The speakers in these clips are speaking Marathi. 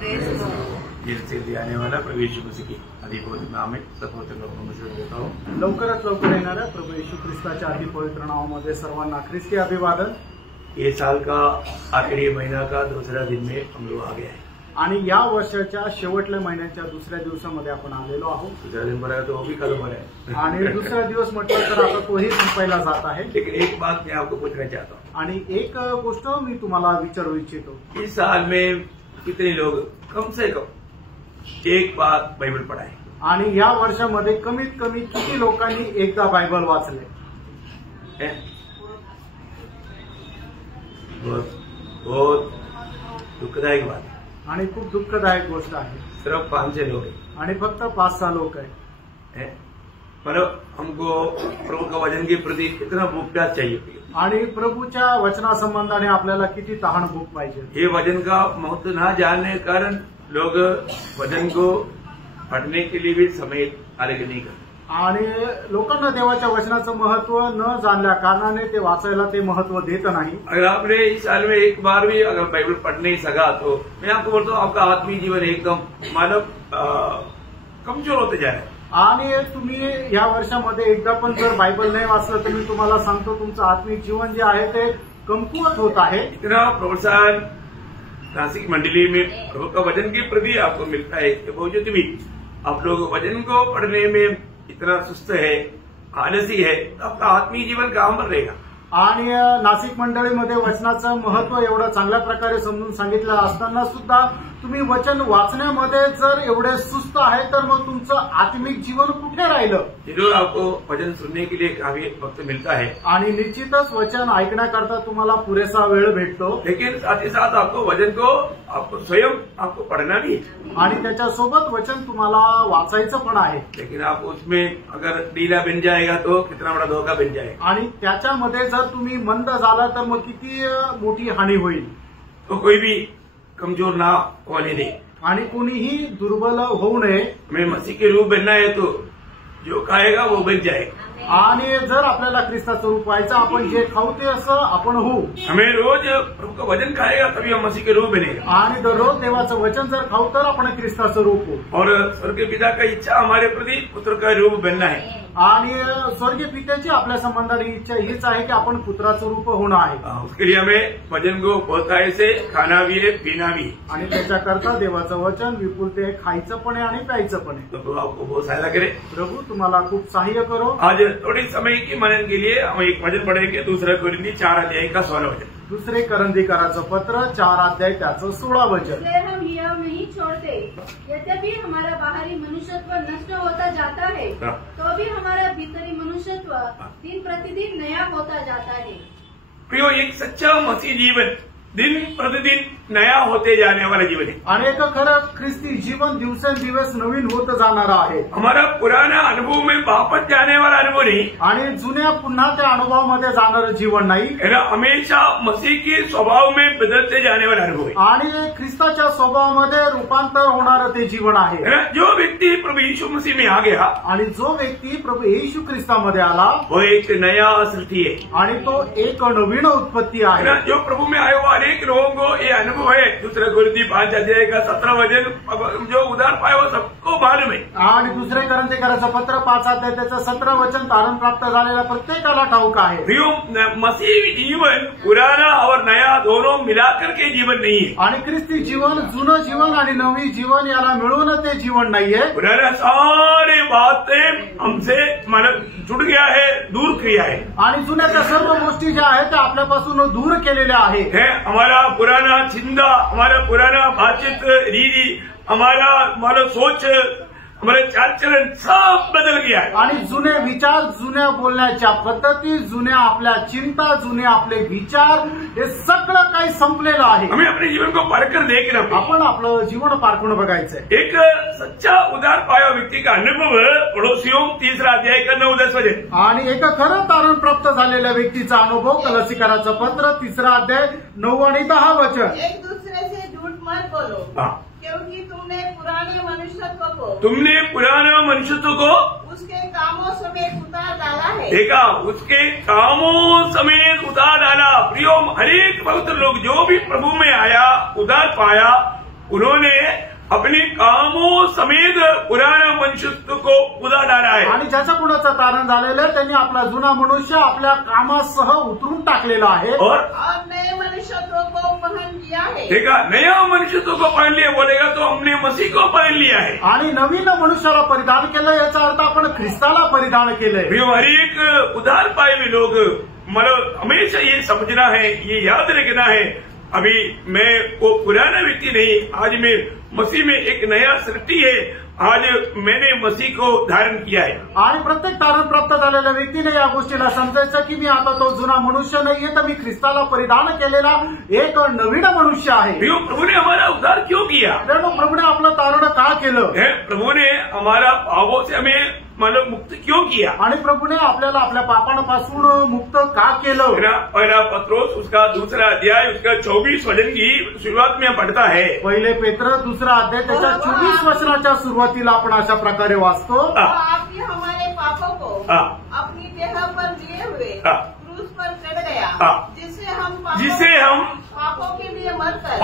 जिनसे दिया आने वाला प्रभु यीशु मसीह की अधिक पवित्र नाम में सपोर्ट लोगों को शुरू देता हूँ। लवकरात लवकर येणाऱ्या प्रभू येशू ख्रिस्ताच्या अति पवित्र नावामध्ये सर्वांना ख्रिस्ती अभिवादन। ये साल का आखिरी महीना का दूसरा दिन में हम लोग आ गए हैं आणि या वर्षाच्या शेवटल्या महिन्याच्या दुसऱ्या दिवसामध्ये आपण आलेलो आहोत। दूसरा दिन भरा तो भी कल भरा है आणि दुसरा दिवस म्हटलं तर आता तोही संपायला जात आहे। लेकिन एक बात मैं आपको पूछना चाहता हूँ आणि एक गोष्ट मी तुम्हाला विचारू इच्छितो, इस साल में कितने लोग कम से कम एक बार बाइबल पढ़ा है? आणि या वर्षामध्ये कमीत कमी किती लोकांनी एकदा बायबल वाचले? बहुत दुखदायक बात है आणि खूप दुःखदायक गोष्ट आहे। सिर्फ 5-6 लोग हैं आणि फक्त 5-6 लोक आहेत। मतलब हमको प्रभु का वचन के प्रति कितना भूख प्यास चाहिए आणि प्रभूच्या वचनासंबंधाने आपल्याला किती तहान भूक पाहिजे। ये वचन का महत्व न जानने के कारण लोग वचन को पढ़ने के लिए भी समय अलग नहीं करते आणि लोकांना देवाच्या वचनाचं महत्व न जाणल्या कारणाने ते वाचायला ते महत्व देत नाही। अगर आपने इस साल में एक बार भी अगर बाइबल पढ़ नहीं सका तो मैं आपको बोलता हूँ आपका आत्मीय जीवन एकदम मानव कमजोर होते जा रहा है। आणि तुम्ही या वर्षामध्ये एकदा पण जर बायबल नाही वाचलं तर मी तुम्हाला सांगतो तुमचं आत्मिक जीवन जे आहे ते कमकुवत होत आहे। इतना प्रोत्साहन नासिक मंडली में प्रभु का वचन के प्रति आपको मिलता है इसके बावजूद भी आप लोग वचन को पढ़ने में इतना सुस्त है, आलसी है, तो आपका आत्मीय जीवन कहाँ पर रहेगा? आणि नाशिक मंडळीमध्ये वचनाचं महत्व एवढं चांगल्या प्रकारे समजून सांगितलं असताना सुद्धा तुम्ही वचन वाचण्यामध्ये जर एवढे सुस्त आहे तर मग तुमचं आत्मिक जीवन कुठे राहिलं? जरूर आपको वचन सुनने के लिए काफी वक्त मिलता है आणि निश्चितच वचन ऐकण्याकरता तुम्हाला पुरेसा वेळ भेटतो, लेकिन साथ ही साथ आपको वचन को आपको स्वयं आपको पढ़ना भी है आणि त्याच्यासोबत वचन तुम्हाला वाचायचं पण आहे। लेकिन आप उसमें अगर ढीला बन जाएगा तो कितना बड़ा धोखा बन जाएगा आणि त्याच्यामध्ये जर तुम्ही मंद झाला तर मग किती मोठी हानी होईल। तो कोई भी कमजोर ना होने दे आणि कोणीही दुर्बल होऊ नये। हमें मसीह के रूप बनना है तो जो खाएगा वो बन जाएगा। आणि जर आपल्याला ख्रिस्ताचं रूप व्हायचं आपण जे खाऊ ते असं आपण होऊ। हमें रोज प्रभु का वचन खाएगा तभी हम मसीह के रूप बनेगा आणि दररोज देवाचं वचन जर खाऊ तर आपण ख्रिस्ताचं रूप होऊ। और स्वर्गीय पिता का इच्छा हमारे प्रति पुत्र का रूप बनना है आणि स्वर्गीय पित्याची आपल्या संबंधाने इच्छा हीच आहे की आपण पुत्राचं रूप होणं आहे। उसके लिए हमें वचन को बहुतायत से खाना भी है पीना भी है आणि त्याच्याकरता देवाचं वचन विपुलते खायचं पण आहे आणि प्यायचं पण आहे। तो प्रभु आपको बहुत सहायता करे, प्रभु तुम्हाला खूप सहाय्य करो। आज थोड़ी समय की मनन के लिए हम एक वचन पढ़ेंगे, दूसरा कोरिन्थी 4 अध्याय का 16 वचन। दुसरे करंदीकाराचं पत्र 4 अध्याय त्याचं 16 वचन। हम यह नहीं छोड़ते, यद्यपि हमारा बाहरी मनुष्यत्व नष्ट होता जाता है तो भी हमारा भीतरी मनुष्यत्व दिन प्रतिदिन नया होता जाता है। प्रियो, एक सच्चा मसीह जीवन दिन प्रतिदिन नया होते जाने वाला जीवन है। आणि एक खरं ख्रिस्ती जीवन दिवसेंदिवस नवीन होत जाणार आहे। हमारा पुराना अनुभव में वापस जाने वाला अनुभव नहीं, आणि जुन्या पुन्हा त्या अनुभवामध्ये जाणारं जीवन नाही, हमेशा मसीह के स्वभाव में बदलते जाने वाला अनुभव है। आणि ख्रिस्ताच्या स्वभावामध्ये रूपांतर होणारं ते जीवन आहे। जो व्यक्ति प्रभु यीशु मसीह में आ गया आणि जो व्यक्ती प्रभू येशू ख्रिस्तामध्ये आला वो एक नया सृष्टि है आणि तो एक नवीन उत्पत्ती आहे। जो प्रभु में आए हुए अनेक लोगों को ये अनुभव है। दूसरे कोरिन्थी 5 अध्याय का 17 वचन जो उद्धार पाए वो सबको मालूम है। आणि दुसरे करंदीकाराचं पत्र 5 अध्याय त्याचं 17 वचन तारण प्राप्त झालेल्या प्रत्येकाला ठाऊक आहे। मसीही जीवन पुराना और नया दोनों मिलाकर के जीवन नहीं है। आणि ख्रिस्ती जीवन जुनं जीवन आणि नवी जीवन याला मिळून ते जीवन नाहीये। पुराना सारी बातें हमसे मन जुड़ गया है, दूर किया है। आणि जुन्या त्या सर्व गोष्टी ज्या आहेत त्या आपल्यापासून दूर केलेल्या आहेत। हमारा पुराना चिंता, हमारा पुराना बातचीत रीति, हमारा सोच, हमारे चाल चलन सब बदल गया है। आणि जुने विचार, जुन्या बोलण्याच्या पद्धती, जुन्या आपल्या चिंता, जुने आपले विचार हे सगळं काही संपलेलं आहे। हमें अपने जीवन को परखकर देखना, आपण आपलं जीवन पारखून बघायचंय। एक सच्चा उद्धार पाया व्यक्ति का अनुभव पड़ोसियों 3 अध्याय का 9-10 वचन। आणि एक खरं तारण प्राप्त झालेल्या व्यक्तीचा अनुभव कलसीकाराचं पत्र 3 अध्याय 9 आणि 10 वचन। एक दूसरे से झूठ मत बोलो, क्योंकि तुमने पुराने मनुष्यत्व को उसके कामों समेत उतार डाला है। देखा, उसके कामों समेत उतार डाला। प्रियो, हरेक पवित्र लोग जो भी प्रभु में आया, उद्धार पाया, उन्होंने अपने कामों समेत पुराना मनुष्यत्व को उदा डाला है। आणि ज्याच्या कुणाचं तारण झालेलं आहे त्यांनी आपला जुना मनुष्य आपल्या कामासह उतरून टाकलेला आहे और नए मनुष्यत्व को पहन लिया है। देखा, नया मनुष्यत्व को पहन लिया बोलेगा तो हमने मसीह को पहन लिया है। आणि नवीन मनुष्याला परिधान केलं याचा अर्थ आपण ख्रिस्ताला परिधान केलंय। हर एक उधार पाए हुए लोग मतलब हमेशा ये समझना है, ये याद रखना है, अभी मैं वो पुराना व्यक्ति नहीं, आज मैं मसीह में एक नया सृष्टि है, आज मैंने मसीह को धारण किया है। आणि प्रत्येक तारण प्राप्त झालेल्या व्यक्तीने या गोष्टीला समजायचं की मी आता तो जुना मनुष्य नाहीये, तर मी ख्रिस्ताला परिधान केलेला एक नवीन मनुष्य आहे। प्रभु ने हमारा उद्धार क्यों किया? प्रभूने आपलं तारण का केलं? प्रभु ने हमारा पापों से हमें मतलब मुक्त क्यों किया? आणि प्रभूने आपल्याला आपल्या पापांपासून मुक्त का केलं? पहला पत्रोस उसका दूसरा अध्याय उसका 24 वचन की शुरुआत में पढ़ता है। पहिले पेत्र दूसरा अध्याय त्याच्या 24 वचनाच्या सुरुवातीला आपण अशा प्रकारे वाचतो, आपने हमारे पापों को अपनी देह पर लिए हुए क्रूस पर चढ़ गया, जिससे हम पापों के लिए मरकर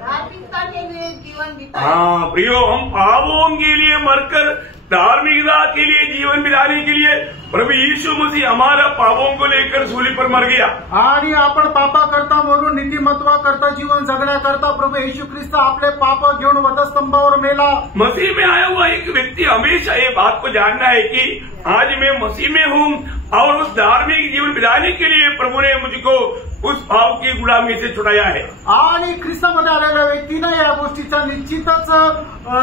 धार्मिकता के लिए जीवन बिताए। प्रियो, हम पापों के लिए मरकर धार्मिकता के लिए जीवन बिताने के लिए प्रभु यीशु मसीह हमारा पापों को लेकर सूली पर मर गया। आणि आपण पापा करता मरून नीतिमत्वा करता जीवन जगण्याकरता प्रभु यीशु ख्रिस्त आपले पाप घेऊन वधस्तंभावर मेला। मसीह में आया हुआ एक व्यक्ति हमेशा ये बात को जानना है कि आज मैं मसीह में हूँ और उस धार्मिक जीवन बिताने के लिए प्रभु ने मुझको उस भाव की गुलामी से छुड़ाया है। आणि ख्रिस्तामध्ये आलेल्या व्यक्तीनं या गोष्टीचा निश्चितच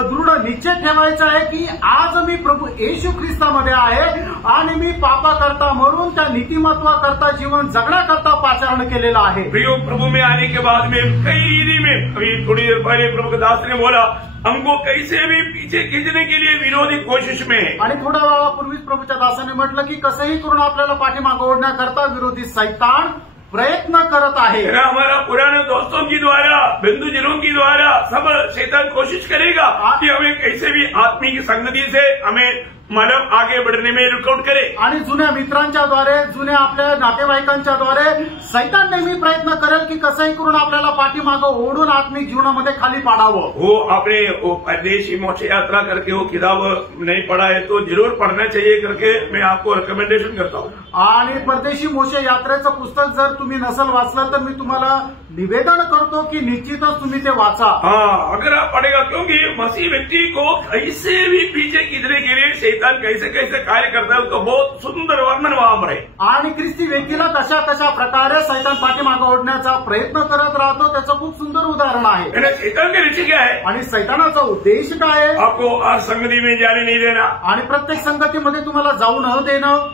दृढ निश्चय ठेवायचा आहे की आज मी प्रभु येशू ख्रिस्तामध्ये आहे आणि मी पापा करता मरून त्या नीतिमत्वा करता जीवन जगण्याकरता पाचारण केलेलं आहे। प्रियो, प्रभु में आने के बाद में कई में अभी थोड़ी देर पहले प्रभु दास ने बोला हमको कैसे भी पीछे खींचने के लिए विरोधी कोशिश में है। आणि थोड्या वेळापूर्वीच प्रभूच्या दासाने म्हटलं की कसंही करून आपल्याला पाठीमागे ओढण्याकरता विरोधी शैतान प्रयत्न करत आहे। हमारा पुराने दोस्तों की द्वारा, बंधुजनों की द्वारा सब शैतान कोशिश करेगा कि हमें कैसे भी आत्मिक संगति से हमें मतलब आगे बढ़ने में रुकावट करे। आणि जुन्या मित्रांच्या द्वारे, जुन्या आपल्या नातेवाईकांच्या द्वारे शैतान नेहमी प्रयत्न करेल की कसंही करून आपल्याला पाठीमागं ओढून आत्मिक जीवनामध्ये खाली पाडावं। वो आपने वो परदेशी मोक्ष यात्रा करके वो किताब नहीं पढ़ा है तो जरूर पढ़ना चाहिए करके मैं आपको रिकमेंडेशन करता हूँ। आणि परदेशी मोक्ष यात्रेचं पुस्तक जर तुम्ही नसल वाचलं तर मी तुम्हाला निवेदन करतो की निश्चितच तुम्ही ते वाचा। हाँ, अगर आप पढ़ेगा, क्योंकि मसीह व्यक्ति को कैसे भी पीछे खींचने के लिए शैतान कैसे कैसे कार्य करता है उसका बहुत सुंदर वर्णन वहां पर है। आणि ख्रिस्ती व्यक्तीला कशा कशा प्रकारे शैतान पाठीमागे ओढण्याचा प्रयत्न करत राहतो त्याचं खूप सुंदर उदाहरण आहे। शैतान का लक्ष्य क्या है? आणि शैतानाचा उद्देश काय आहे? आपको हर संगति में जाने नहीं देना आणि प्रत्येक संगतीमध्ये तुम्हाला जाऊ न देणं,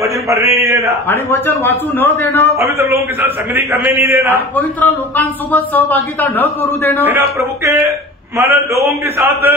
वचन पढ़ने नहीं देना आणि वचन वाचू न देणं, पवित्र लोगों के साथ संगति करने नहीं देना, आणि पवित्र लोकांसोबत सहभागिता न करू देणं, प्रभु के मतलब लोगों के साथ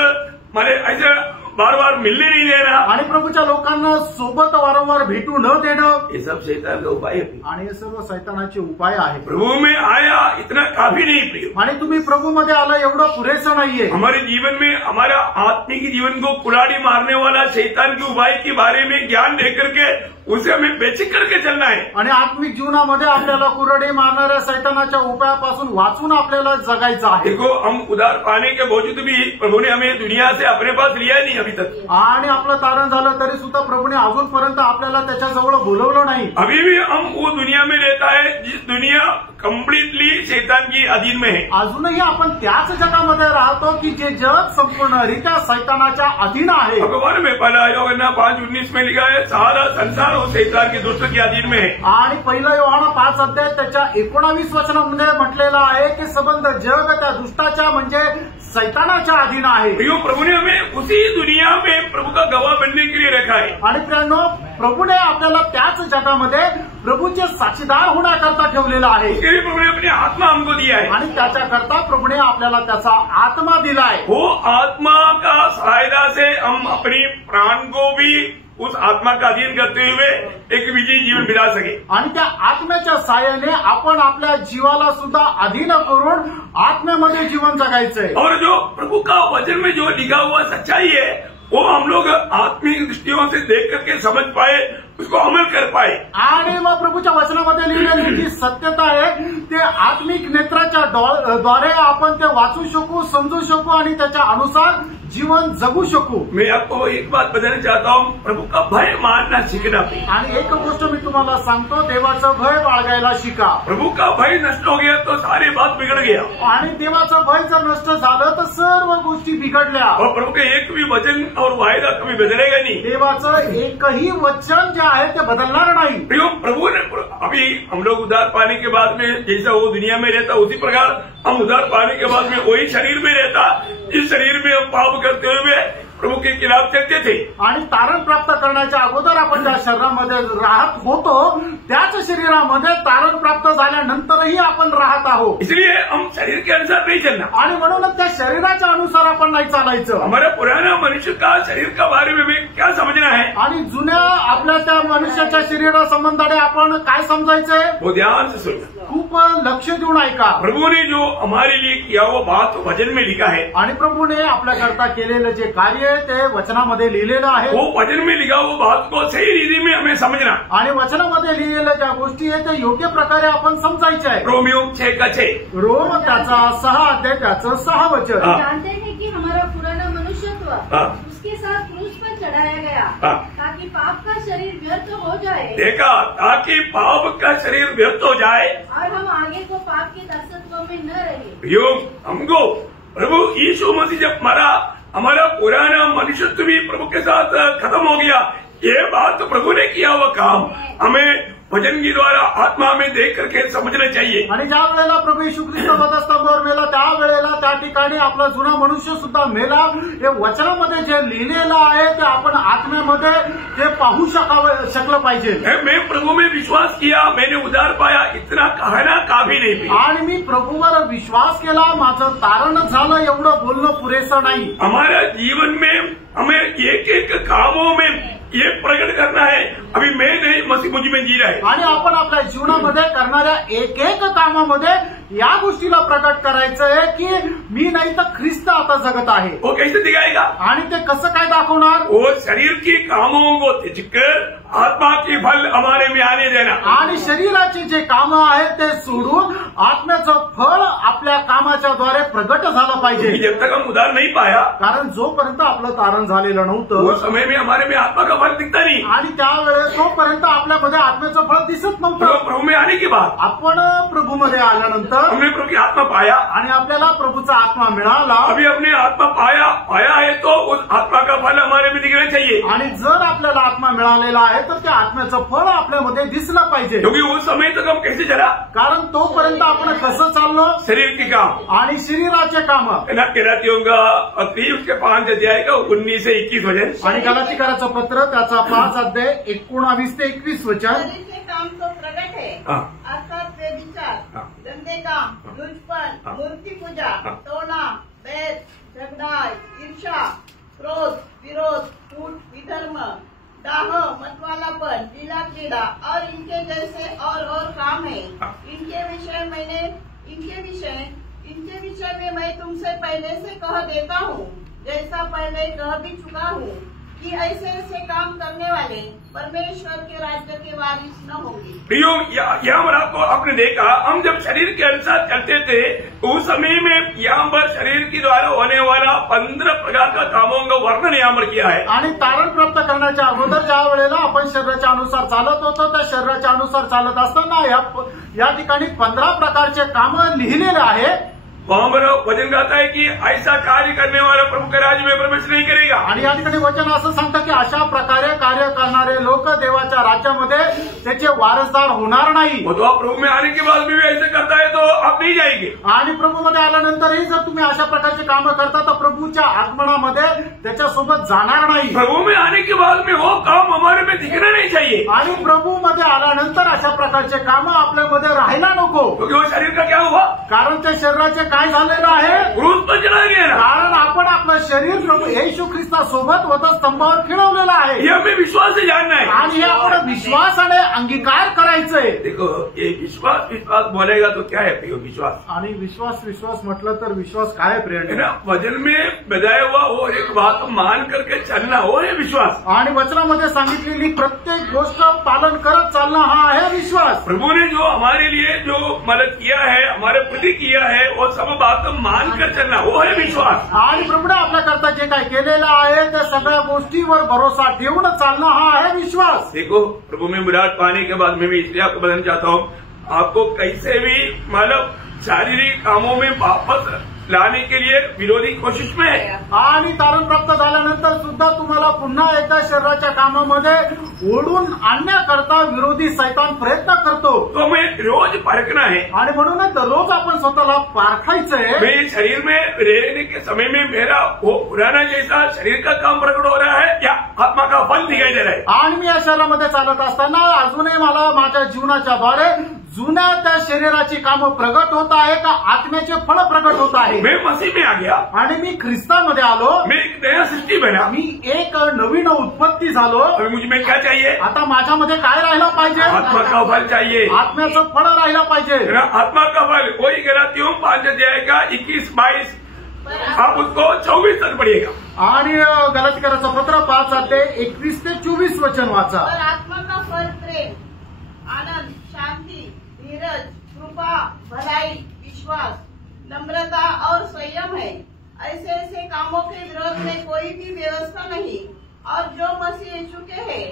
मतलब ऐसे बार बार मिलने नहीं देना, आणि प्रभूच्या लोकांना सोबत वारंवार भेटू न देणं, ये सब शैतान का उपाय है। आणि हे सर्व शैतानाचे उपाय आहे। प्रभु में आया इतना काफी नहीं प्रिय, आणि तुम्ही प्रभूमध्ये आला एवढं पुरेसं नाहीये। हमारे जीवन में हमारा आत्मिक जीवन को कुल्हाड़ी मारने वाला शैतान के उपाय के बारे में ज्ञान देकर के उसे हमें बेचैन करके चलना है। आणि आत्मिक जीवनामध्ये आपल्याला कुऱ्हाडी मारणाऱ्या शैतानाच्या उपायापासून वाचून आपल्याला जगायचं आहे। देखो, हम उधार पाने के बावजूद भी प्रभु ने हमें दुनिया से अपने पास लिया नहीं अभी तक। आणि आपलं तारण झालं तरी सुद्धा प्रभूने अजूनपर्यंत आपल्याला त्याच्याजवळ बोलवलं नाही। अभी भी हम वो दुनिया में रहता है जिस दुनिया कम्प्लीटली शैतान की अधीन में है। अजूनही आपण त्याच जगामध्ये राहतो की जे जग संपूर्णरित्या शैतानाच्या अधीन आहे। भगवान में पहला योहन्ना 5:19 में लिखा है सारा संसार वो शैतान के दुष्ट के अधीन में है। आणि पहिला योहाना 5 अध्याय त्याच्या 19 वचनामध्ये म्हटलेलं आहे की संबंध जग त्या दुष्टाच्या म्हणजे शैतानाच्या अधीन आहे। प्रभु ने हमें उसी दुनिया में प्रभु का गवाह बनने के लिए रखा है। आणि प्रियांनो, प्रभूने आपल्याला त्याच जगामध्ये प्रभूचे साक्षीदार होण्याकरता ठेवलेलं आहे। प्रभु ने अपनी आत्मा हमको दिया है आणि त्याच्याकरता प्रभूने आपल्याला त्याचा आत्मा दिलाय। वो आत्मा का सहायता से हम अपनी प्राण को भी उस आत्मा का अधीन करते हुए एक विजयी जीवन बिता सके। आणि त्या आत्म्याच्या साहाय्याने आपण आपल्या जीवाला सुद्धा अधीन करून आत्म्यामध्ये जीवन जगायचंय। और जो प्रभु का वचन में जो लिखा हुआ सच्चाई है वो हम लोग आत्मिक दृष्टियों से देख करके समझ पाए उसको अमल कर पाए। आणि मग प्रभूच्या वचनामध्ये लिहिलेली जी सत्यता आहे ते आत्मिक नेत्राच्या द्वारे आपण ते वाचू शकू, समजू शकू आणि त्याच्या अनुसार जीवन जगू शकू। मैं आपको एक बात बताना चाहता हूँ, प्रभु का भय मानना सीखना। आणि एक गोष्ट मी तुम्हाला सांगतो, देवाचं भय बाळगायला शिका। प्रभु का भय नष्ट हो गया तो सारी बात बिगड़ गया। आणि देवाचं भय जर नष्ट झालं तर सर्व गोष्टी बिघडल्या। और प्रभु के एक भी वचन और वायदा कभी बदलेगा नहीं। देवाचं एकही वचन जे आहे ते बदलणार नाही। प्रभु ने अभी हम लोग उद्धार पाने के बाद में जैसा वो दुनिया में रहता उसी प्रकार हम उद्धार पाने के बाद में वही शरीर में रहता, जिस शरीर में हम पाप करते हुए प्रभु के खिलाफ चलते थे। आणि तारण प्राप्त करण्याच्या अगोदर आपण ज्या शरीरामध्ये राहत होतो त्याच शरीरामध्ये तारण प्राप्त झाल्यानंतरही आपण राहत आहोत। इसलिए हम शरीर के अनुसार नहीं चलना। आणि म्हणूनच त्या शरीराच्या अनुसार आपण नाही चालायचं। हमारा पुराना मनुष्य का शरीर का बारे में क्या समझना है? आणि जुन्या आपल्या त्या मनुष्याच्या शरीरा संबंधाने आपण काय समजायचंय? वो ध्यान से सुनना, खूप लक्ष देऊन ऐका। प्रभु ने जो हमारे लिए किया वो बात वचन में लिखा है। आणि प्रभूने आपल्याकरता केलेलं जे कार्य ते वचनामध्ये लिहिलेलं आहे, वो वचन में लिखा वो बात को सही रीति में हमें समझना। आणि वचनामध्ये लिहिलेल्या ज्या गोष्टी आहेत ते योग्य प्रकारे आपण समजायच्या आहे। रोमियो 6:6 रोम त्याचा 6 अध्याय त्याचं 6 वचन। जानते हैं कि हमारा पुराना मनुष्यत्व उसके साथ क्रूस पर चढ़ाया गया ताकि पाप का शरीर व्यर्थ हो जाए। देखा, ताकि पाप का शरीर व्यर्थ हो जाए और हम आगे को पाप के दासत्व में न रहे। हमको प्रभु यीशु मसीह जब मरा हमारा पुराना मनुष्यत्व भी प्रभु के साथ खत्म हो गया। ये बात प्रभु ने किया हुआ काम हमें वचन के द्वारा आत्मा में देख करके समझना चाहिए। आणि ज्या वेळेला प्रभू येशू ख्रिस्त वधस्तंभावर मेला त्यावेळेला त्या ठिकाणी आपला जुना मनुष्य सुद्धा मेला। हे वचनामध्ये जे लिहिलेलं आहे ते आपण आत्म्यामध्ये ते पाहू शकलं पाहिजे। मैं प्रभु में विश्वास किया, मैंने उद्धार पाया, इतना कहना काफी नहीं। आणि मी प्रभूवर विश्वास केला, माझं तारण झालं एवढं बोलणं पुरेसं नाही। हमारा जीवन में हमें एक एक कामों में ये प्रकट करना है, अभी मैं नहीं मसीह मुझ में जी रहा है। आणि आपण आपल्या जीवनामध्ये करणाऱ्या एक एक कामामध्ये या गोष्टीला प्रकट करायचं आहे की मी नाही तर ख्रिस्त आता जगत आहे। वो कैसे दिखाएगा? आणि ते कसं काय दाखवणार? वो शरीर की कामों को त्यागकर आत्मा की फल हमारे में आने देना। आणि शरीराची जे कामं आहेत ते सोडून आत्म्याचं फळ आपल्या कामाच्या द्वारे प्रगट झालं पाहिजे। जब तक हम उद्धार नहीं पाया, कारण जोपर्यंत आपलं तारण झालेलं नव्हतं वो समय में हमारे में आत्मा का फल दिखता नहीं। आणि त्यावेळेस तोपर्यंत आपल्यामध्ये आत्म्याचं फळ दिसत नव्हतं। प्रभु में आने के बाद आपण प्रभूमध्ये आल्यानंतर हमने प्रभु की आत्मा पाया आणि आपल्याला प्रभूचा आत्मा मिळाला। अभी अपने आत्मा पाया है तो उस आत्मा का फल हमारे में दिखना चाहिए। आणि जर आपल्याला आत्मा मिळालेला आहे तर त्या आत्म्याचं फळ आपल्यामध्ये दिसलं पाहिजे। क्योंकि उस समय तक हम कैसे चला? कारण तोपर्यंत आपण कसं चाललो? शरीर की काम आणि शरीराचे काम। गलातियों का 5 अध्याय का 19 से 21 वचन। आणि गलातिकराचं पत्र त्याचा 5 अध्याय 19 ते 21 वचन। काम तो प्रगट है, अर्थात व्यभिचार, गंदे काम, लुचपन, मूर्ति पूजा, टोना, भेद, झगड़ा, ईर्ष्या, क्रोध, विरोध, फूट, विधर्म, दाह, मतवालापन, लीला क्रीड़ा और इनके जैसे और काम है। इनके विषय में मैं तुमसे पहले से कह देता हूँ, जैसा पहले कह भी चुका हूँ कि ऐसे काम करने वाले परमेश्वर के राज्य के वारिस न होंगे। प्रियो, यहाँ पर आपको आपने देखा हम जब शरीर के अनुसार चलते थे उस समय में यहाँ पर शरीर के द्वारा होने वाला 15 प्रकार का कामों का वर्णन यहाँ पर किया है। आणि तारण प्राप्त करण्याच्या अगोदर ज्या वेळेला आपण शरीराच्या अनुसार चालत होतो त्या शरीराच्या अनुसार चालत असताना या ठिकाणी 15 प्रकारचे काम लिहिलेले आहे। वहाँ पर वचन कहता है कि ऐसा कार्य करने वाला प्रभु के राज्य में प्रवेश नहीं करेगा। आणि या ठिकाणी वचन असं सांगतं की अशा प्रकारे कार्य करणारे लोक देवाच्या राज्यामध्ये त्याचे वारसदार होणार नाही। वो तो आप प्रभु में आने के बाद भी ऐसा करता है तो आप नहीं जाएंगे। आणि प्रभूमध्ये आल्यानंतरही जर तुम्ही अशा प्रकारचे कामं करता तर प्रभूच्या आगमनामध्ये त्याच्यासोबत जाणार नाही। प्रभु में आने के बाद में वो काम हमारे में दिखना नहीं चाहिए। आणि प्रभूमध्ये आल्यानंतर अशा प्रकारचे कामं आपल्यामध्ये राहायला नको। क्योंकि वो शरीर का क्या हुआ? कारण त्या शरीराचे काय झालेलं आहे? क्रूस पर चला गया। कारण आपण आपलं शरीर प्रभू येशू ख्रिस्तासोबत वधस्तंभावर खिळवलेलं आहे। ये हमें विश्वास से जानना है आणि हे आपण विश्वासाने अंगीकार करायचंय। देखो, ये विश्वास बोलेगा तो क्या है? विश्वास आणि विश्वास विश्वास म्हटलं तर विश्वास काय है प्रेरणा ना, वजन में बजाया हुआ वो एक बात मान करके चलना वो है विश्वास। आणि वचनामध्ये सांगितलेली प्रत्येक गोष्ट पालन करत चालणं हा आहे विश्वास। प्रभु ने जो हमारे लिए जो मदद किया है, हमारे प्रति किया है, वो सब बात मानकर चलना वो है विश्वास। आणि प्रभूने आपल्याकरता जे काय केलेलं आहे त्या सगळ्या गोष्टीवर भरोसा ठेवून चालणं हा आहे विश्वास। देखो, प्रभु में मुराद पाने के बाद मैं इसलिए आपको बताना चाहता हूँ, आपको कैसे भी मतलब शारीरिक कामों में वापस लाने के लिए विरोधी कोशिश में है। आणि तारण प्राप्त झाल्यानंतर सुद्धा तुम्हाला पुन्हा एकदा शरीराच्या कामामध्ये ओढून आणण्याकरता विरोधी शैतान प्रयत्न करतो। तो हमें रोज परखना है आणि म्हणूनच दररोज आपण स्वतःला पारखायचंय। मैं शरीर में रहने के समय में मेरा वो पुराना जैसा शरीर का काम प्रकट हो रहा है या आत्मा का फल दिखाई दे रहा है। आणि मी या शरीरामध्ये चालत असताना अजूनही मला माझ्या जीवनाच्या द्वारे जुन्या त्या शरीराची कामं प्रगट होत आहे का आत्म्याचे फळ प्रगट होत आहे। मैं मसीह में आ गया आणि मी ख्रिस्तामध्ये आलो, मैं एक नया सृष्टि बना, मी एक नवीन उत्पत्ती झालो। अभी मुझ में क्या चाहिए? आता माझ्यामध्ये काय राहिला पाहिजे? आत्मा का फल चाहिए, आत्म्याचं फळ राहिला पाहिजे। आत्मा का फल वही गलातियों 5 अध्याय का 21-22 आप उसको 24 तक पढ़िएगा। आणि गलातिकराचं पत्र 5 अध्याय 21 ते 24 वचन वाचा। और आत्मा का फल प्रेम, आनंद, शांति, धीरज, कृपा, भलाई, विश्वास, नम्रता और संयम है। ऐसे ऐसे कामों के विरोध में कोई भी व्यवस्था नहीं। और जो मसीह यीशु के हैं,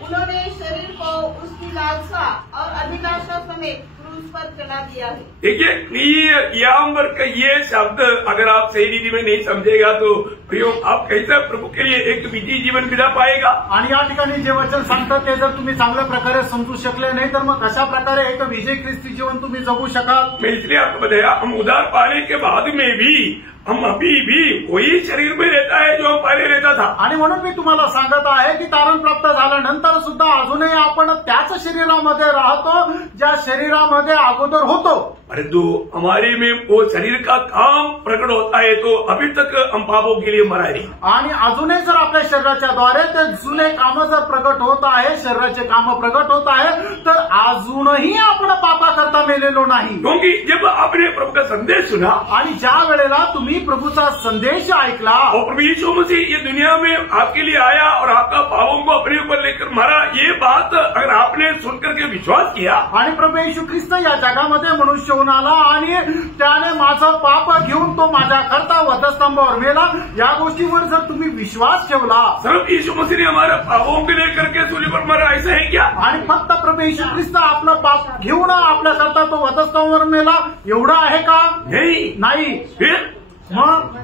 उन्होंने शरीर को उसकी लालसा और अभिलाषा समेत क्रूस पर चढ़ा दिया है। देखिए, क्लियर यहाँ पर का ये शब्द अगर आप सही रीति में नहीं समझेगा तो प्रियो आप कैसे प्रभु के लिए एक विजयी जीवन बिता पाएगा। आणि या ठिकाणी जे वचन सांगतात ते जर तुम्ही चांगल्या प्रकारे समजू शकले नाही तर मग कशा प्रकारे एक विजयी ख्रिस्ती जीवन तुम्ही जगू शकाल। मैं इसलिए आपको बताया, हम उधार पाने के बाद में भी हम अभी भी वही शरीर में रहता है जो हम पहले रहता था। आणि म्हणून मी तुम्हाला सांगत आहे की तारण प्राप्त झाल्यानंतर सुद्धा अजूनही आपण त्याच शरीरामध्ये राहतो ज्या शरीरामध्ये अगोदर होतो। परंतु हमारे में वो शरीर का काम प्रकट होता है तो अभी तक हम पापों के लिए मरा रहे। आणि अजूनही जर आपल्या शरीराच्या द्वारे ते जुने कामं जर प्रकट होत आहे, शरीराचे कामं प्रकट होत आहे, तर अजूनही आपण पापाकरता मेलेलो नाही। क्योंकि जब आपने प्रभु का संदेश सुना आणि ज्या वेळेला तुम्ही प्रभूचा संदेश ऐकला और प्रभु यीशु मसीह ये दुनिया में आपके लिए आया और आपका पापों को अपने ऊपर लेकर मरा, ये बात अगर आपने सुनकर के विश्वास किया आणि प्रभू येशू ख्रिस्त या जगामध्ये मनुष्य होऊन आला आणि त्याने माझं पाप घेऊन तो माझ्याकरता वधस्तंभावर मेला, या गोष्टीवर जर तुम्ही विश्वास ठेवला, सिर्फ यीशु मसीह ने हमारे पापों को लेकर के सूली पर मरा, ऐसा है क्या? आणि फक्त प्रभू येशू ख्रिस्त आपलं पाप घेऊन आपल्याकरता तो वधस्तंभावर मेला एवढा आहे का? नाही। फिर मग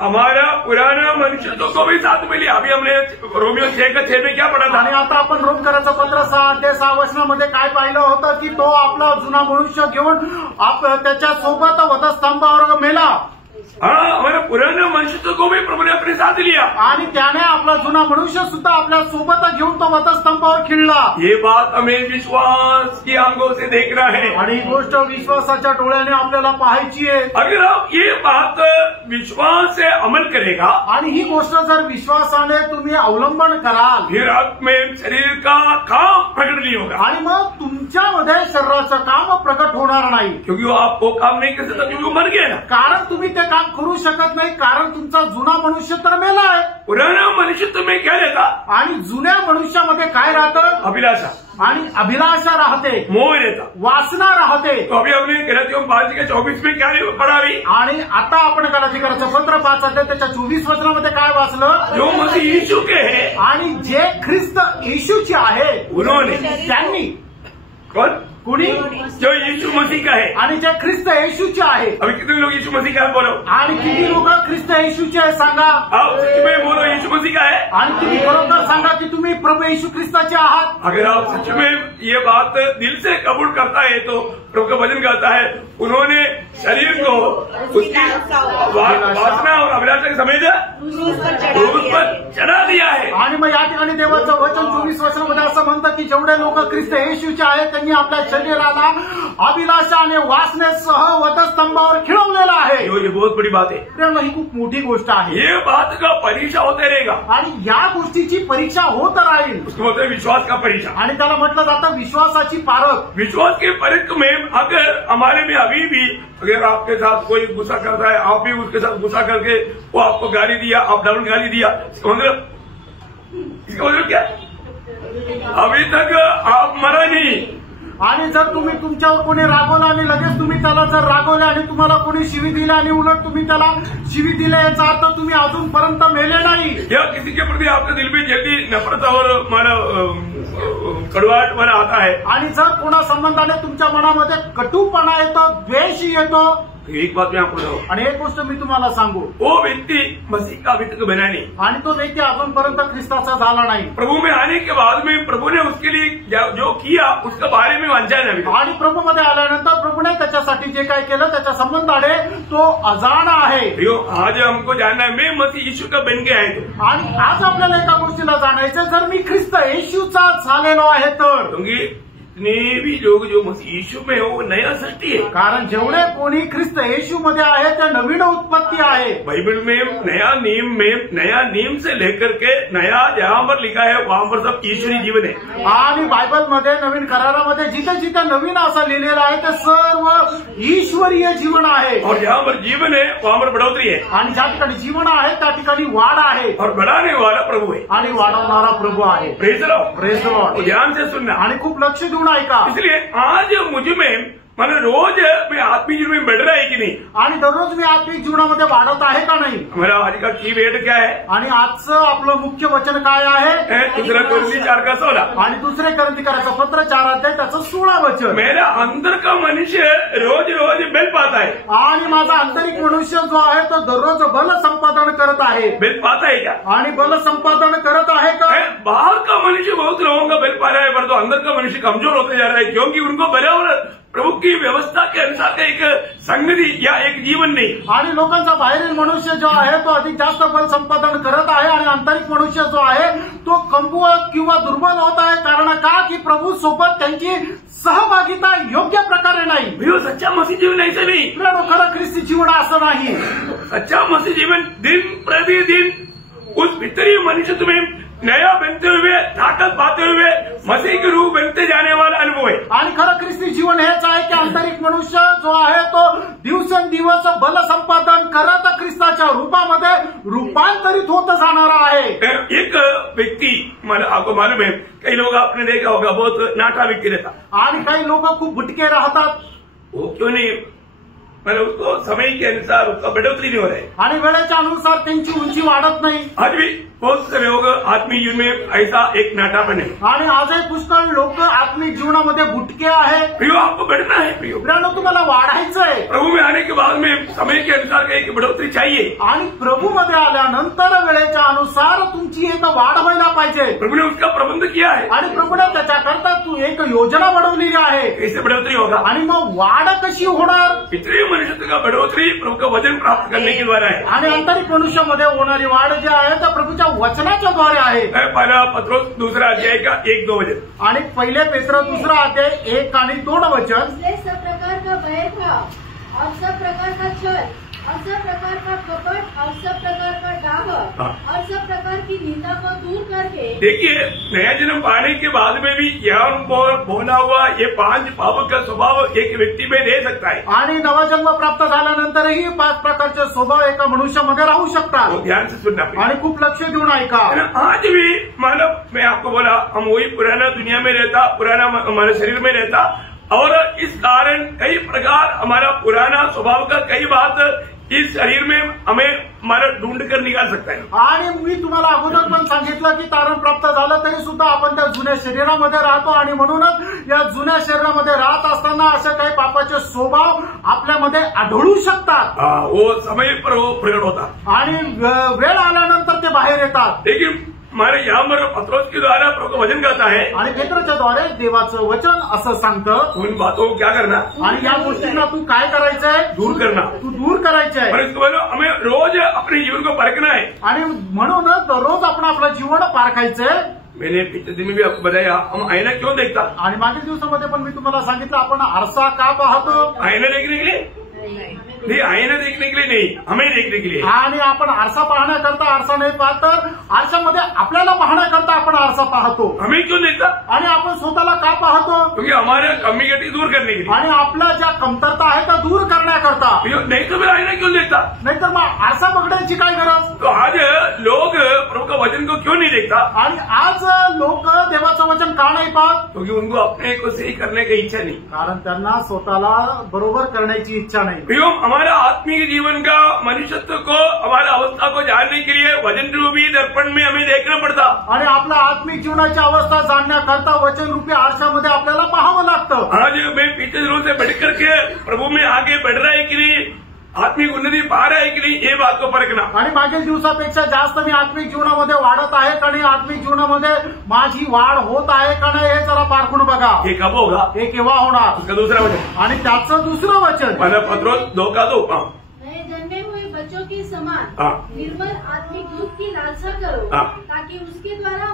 हमारा पुराना मनुष्य को भी साथ में लिया। अभी हमने रोमियो 6:6 में क्या पढ़ा था? आणि आता आपण रोमकराचं पत्र 6:6 वचनामध्ये काय पाहिलं होतं की तो आपला जुना मनुष्य घेऊन त्याच्या सोबत वधस्तंभावर मेला। हाँ, हमारे पुराने मनुष्य को भी प्रभु ने अपने साथ लिया आणि त्याने आपला जुना मनुष्य सुद्धा आपल्या सोबत घेऊन तो वधस्तंभावर खिळला। ये बात हमें विश्वास की आंखों से देखना है आणि ही गोष्ट विश्वासाच्या डोळ्याने आपल्याला पाहायची आहे। अगर आप ये बात विश्वास से अमल करेगा आणि ही गोष्ट जर विश्वासाने तुम्ही अवलंबन कराल, फिर आप में शरीर का काम प्रकट नहीं होगा आणि मग तुमच्यामध्ये शरीराचं काम प्रकट होणार नाही। क्योंकि वो आपको काम नहीं कर सकता, क्योंकि वो मर गया ना। कारण तुम्ही ते काम करू शकत नाही, कारण तुमचा जुना मनुष्य तर मेला आहे। पुराना मनुष्य तुम्हें क्या रहता? आणि जुन्या मनुष्यामध्ये काय राहतं? अभिलाषा आणि अभिलाषा राहते, मोह रहता, वासना राहते। तो अभी हमने गलातियों 5:24 में क्या पढ़ा? आणि आता आपण गलातिकराचं पत्र 5 अध्याय त्याच्या 24 वचनामध्ये काय वाचलं? जो मसीह यीशु के हैं, आणि जे ख्रिस्त येशूचे आहे उन्होंने, त्यांनी, कौन? कुणी? जो यीशु मसीह का है। आणि जे ख्रिस्त येशूचे आहे। अभी कितने लोग यीशु मसीह का है बोलो? आणि किती लोक ख्रिस्त येशूचे आहे सांगा? आप सच में बोलो यीशु मसीह का है? आणि तुम्ही बरोबर सांगा की तुम्ही प्रभू येशू ख्रिस्ताचे आहात। अगर आप सच में ये बात दिल से कबूल करता है तो प्रभु का वचन कहता है उन्होंने शरीर को उसकी वासना और अभिलाषा के समेत क्रूस पर चढ़ा दिया है। आणि मग या ठिकाणी देवाचं वचन 24 वचनामध्ये असं म्हणतं की जेवढे लोक ख्रिस्त येशूचे आहेत त्यांनी आपल्या शरीराला अभिलाषा आणि वासनेसह वधस्तंभावर खिळवलेला आहे। ये बहुत बड़ी बात है, ही खूप मोठी गोष्ट आहे। ये बात का परीक्षा होते रहेगा आणि या गोष्टीची परीक्षा होत राहील। उसको बोलते हैं विश्वास का परीक्षा। आणि त्याला म्हटलं जातं विश्वासाची पारख। विश्वास के परख में अगर हमारे में अभी भी अगर आपके साथ कोई गुस्सा करता है, आप भी उसके साथ गुस्सा करके वो आपको गाली दिया, आप डबल गाली दिया, इसका मतलब क्या? अभी तक आप मरा नहीं। आणि जर तुम्ही तुमच्यावर कोणी रागवलं आणि लगेच तुम्ही त्याला जर रागवले आणि तुम्हाला कोणी शिवी दिली आणि उलट तुम्ही त्याला शिवी दिले, याचा अर्थ तुम्ही अजूनपर्यंत मेले नाही। या किसी के प्रति आपके दिल में जल्दी नफरत और माना कड़वाहट वाला आता है, आणि जर कोणा संबंधाने तुमच्या मनामध्ये कटुपणा येतो, द्वेष येतो, एक बात मैं आपको बताऊं, आणि एक गोष्ट मी तुम्हाला सांगू, वो व्यक्ति मसीह का अभी तक बना नहीं, आणि तो व्यक्ती अजूनपर्यंत ख्रिस्ताचा झाला नाही। प्रभु में आने के बाद में प्रभु ने उसके लिए जो किया उसके बारे में अनजान है। आणि प्रभूमध्ये आल्यानंतर प्रभूने त्याच्यासाठी जे काय केलं त्याच्या संबंधाने तो अजाण आहे। आज हमको जानना है मैं मसीह यीशु का बन के आए, आणि आज आपल्याला एका गोष्टीला जाणायचं, जर मी ख्रिस्त येशूचा झालेलो आहे तर, क्योंकि जितने भी लोग जो मसीह यीशु में हो वो नया सृष्टि है, कारण जेवढे कोणी ख्रिस्त येशू मध्ये आहे ते नवीन उत्पत्ती आहे। बाइबल में नया नियम से लेकर के नया जहां पर लिखा है वहां पर सब ईश्वरी जीवन है, आणि बायबलमध्ये नवीन करारामध्ये जिथे जिथे नवीन असं लिहिलेलं आहे ते सर्व ईश्वरीय जीवन आहे। और जहां पर जीवन है वहां पर बढ़ोतरी है, आणि ज्या ठिकाणी जीवन आहे त्या ठिकाणी वाढ आहे, और बढ़ाने वाला प्रभु है, आणि वाढवणारा प्रभू आहे। Praise the Lord, praise the Lord. ध्यान से सुनना आणि खूप लक्ष देऊन ऐका। इसलिए आज मुझ में मैंने रोज मैं आत्मिक जीवन में बढ़ रहा है कि नहीं, आणि दररोज मी आत्मिक जीवनामध्ये वाढत आहे का नाही। हमारा आज का कीवर्ड क्या है, आणि आजचं आपलं मुख्य वचन काय आहे? दूसरा कोरिन्थी 4:16, आणि दुसरे कोरिन्थीकरांचं पत्र 4 अध्याय त्याचं 16 वचन। मेरा अंदर का मनुष्य रोज रोज बल पाता है, आणि माझा आंतरिक मनुष्य जो आहे तो दररोज बल संपादन करत आहे। बल पाता है क्या? आणि बल संपादन करत आहे का? बाहर का मनुष्य बहुत लोगों का बल पा रहा है, पर तो अंदर का मनुष्य कमजोर होते जा रहा है, क्योंकि उनको बराबर प्रभु की व्यवस्था के अनुसार का एक संगति या एक जीवन नहीं। आणि लोकांचा बाहेरील मनुष्य जो आहे तो अधिक जास्त बल संपादन करत आहे, आणि आंतरिक मनुष्य जो आहे तो कमकुवत किंवा दुर्बल होत आहे। कारण का? की प्रभू सोबत त्यांची सहभागिता योग्य प्रकारे नाही। भैया सच्चा मसीह जीवन ऐसा नहीं, खरं ख्रिस्ती जीवन असं नाही। सच्चा मसीह जीवन दिन प्रतिदिन उस भीतरी मनुष्य तुम्हें नया बनते हुए, ताकत पाते हुए मसीह के रूप बनते जाने वाला अनुभव है। आणि खरं ख्रिस्ती जीवन हेच आहे की आंतरिक मनुष्य जो आहे तो दिवसेंदिवस बल संपादन करत ख्रिस्ताच्या रूपामध्ये रूपांतरित होत जाणारा आहे। एक व्यक्ति आपको मालूम है, कई लोग आपने देखा होगा बहुत नाटा व्यक्ति रहता, आणि काही लोक खूप भुटके राहतात। वो क्यों नहीं, मैंने उसको समय के अनुसार उसका बढ़ोतरी नहीं हो रहा है, आणि वेळेच्या अनुसार त्यांची उंची वाढत नाही। आज भी बहुत से लोग आत्मिक जीवन में ऐसा एक नाटापन है, आणि आजही पुष्कळ लोक आत्मिक जीवनामध्ये बुटके आहे। प्रियो आपको बढ़ना है, प्रियो तुम्हाला वाढायचं आहे। प्रभु में आने के बाद में समय के अनुसार का एक बढ़ोतरी चाहिए, आणि प्रभूमध्ये आल्यानंतर वेळेच्या अनुसार तुमची एक वाढ व्हायला पाहिजे। प्रभु ने उसका प्रबंध किया है, आणि प्रभूने त्याच्याकरता तू एक योजना बनवलेली आहे। कैसे बढ़ोतरी होगा, आणि मग वाढ कशी होणार? पितरी मनुष्य का बढ़ोतरी प्रभु का वचन प्राप्त करने के द्वारा है, आणि आंतरिक मनुष्यामध्ये होणारी वाढ जी आहे त्या प्रभूच्या वचनाच्या द्वारे आहे। पहिला पत्रोस 2 अध्याय का 1-2 वचन, आणि पहिले पेत्र 2 अध्याय 1 आणि 2 वचन। सब प्रकार का भय था और सब प्रकार का छल और सब प्रकार का कपट और सब प्रकार का डाह और सब प्रकार की निंदा को दूर करके। देखिए, नया जन्म पाने के बाद में भी ज्ञान बोला हुआ ये 5 पापों का स्वभाव एक व्यक्ति में रह सकता है, आणि नवा जन्म प्राप्त झाल्यानंतरही 5 प्रकारचे स्वभाव एका मनुष्यामध्ये राहू शकतात। ध्यान से सुनना, आणि खूप लक्ष देऊन ऐका। आज भी मानव, मैं आपको बोला, हम वही पुराना दुनिया में रहता, पुराना हमारे शरीर में रहता, और इस कारण कई प्रकार हमारा पुराना स्वभाव का कई बात इस शरीर में हमें हमारा ढूंढ कर निकाल सकता है। आणि मी तुम्हाला अगोदर पण सांगितलं की तारण प्राप्त झालं तरी सुद्धा आपण त्या जुन्या शरीरामध्ये राहतो, आणि म्हणूनच या जुन्या शरीरामध्ये राहत असताना असे काही पापाचे स्वभाव आपल्यामध्ये आढळू शकतात। वो समय पर वो प्रकट होता, आणि वेळ आल्यानंतर ते बाहेर येतात। लेकिन हमारे यहाँ पर पत्रोस के द्वारा प्रभु का वचन कहता है, आणि पेत्रच्या द्वारे देवाचं वचन असं सांगतं, उन बातों को क्या करना, आणि या गोष्टींना तू काय करायचंय? दूर करना, तू दूर करायचंय। और इसको बोलो हमें रोज अपने जीवन को परखना है, आणि म्हणूनच दररोज आपण आपलं जीवन पारखायचंय। मैंने पिछले दिन में भी आपको बताया, हम आईना क्यों देखता, आणि मागील दिवसामध्ये पण मी तुम्हाला सांगितलं आपण आरसा का पाहतो? आईना देखने के लिए नहीं आईना देखने के लिए नहीं, हमें देखने के लिए. आणि आपण आरसा पाहण्याकरता आरसा नाही पाहत, तर आरशामध्ये आपल्याला पाहण्याकरता आपण आरसा पाहतो. हमें क्यों देखता? आणि आपण स्वतःला का पाहतो? क्योंकि हमारे कम्युनिटी दूर करने के लिए. आणि आपल्या ज्या कमतरता आहे त्या दूर करण्याकरता. नहीं तो फिर आईना क्यों देखता? नाहीतर मग आरसा बघण्याची काय गरज? तो आज लोग प्रभु का वचन को क्यों नहीं देखता? आणि आज लोक देवाचं वचन का नाही पाहत? क्योंकि उनको अपने को सही करने की इच्छा नहीं. कारण त्यांना स्वतःला बरोबर करण्याची इच्छा नाही. प्रियो, हमारा आत्मिक जीवन का मनुष्यत्व को, हमारा अवस्था को जानने के लिए वचन रूपी दर्पण में हमें देखना पड़ता. आणि आपल्या आत्मिक जीवनाची अवस्था जाणण्याकरता वचन रूपी आरशामध्ये आपल्याला पाहावं लागतं. आज मैं पिछले दिनों से बढ़ करके प्रभु में आगे बढ़ रहा है कि नहीं, आत्मिक उन्नति पा रहा है की नाही, हे बात को परखना. आणि मागील दिवसापेक्षा जास्त मी आत्मिक जीवनामध्ये वाढत आहे का नाही, आत्मिक जीवनामध्ये माझी वाढ होत आहे का नाही, हे जरा पारखून बघा. हे कब होगा? हे केव्हा होणार? उसका दूसरा वचन आणि त्याचं दुसरं वचन, पहला पत्रोस 2:2. नए जन्मे हुए बच्चों के समान हाँ। निर्मल आत्मिक दूध की लालसा करो, हाँ। ताकि उसके द्वारा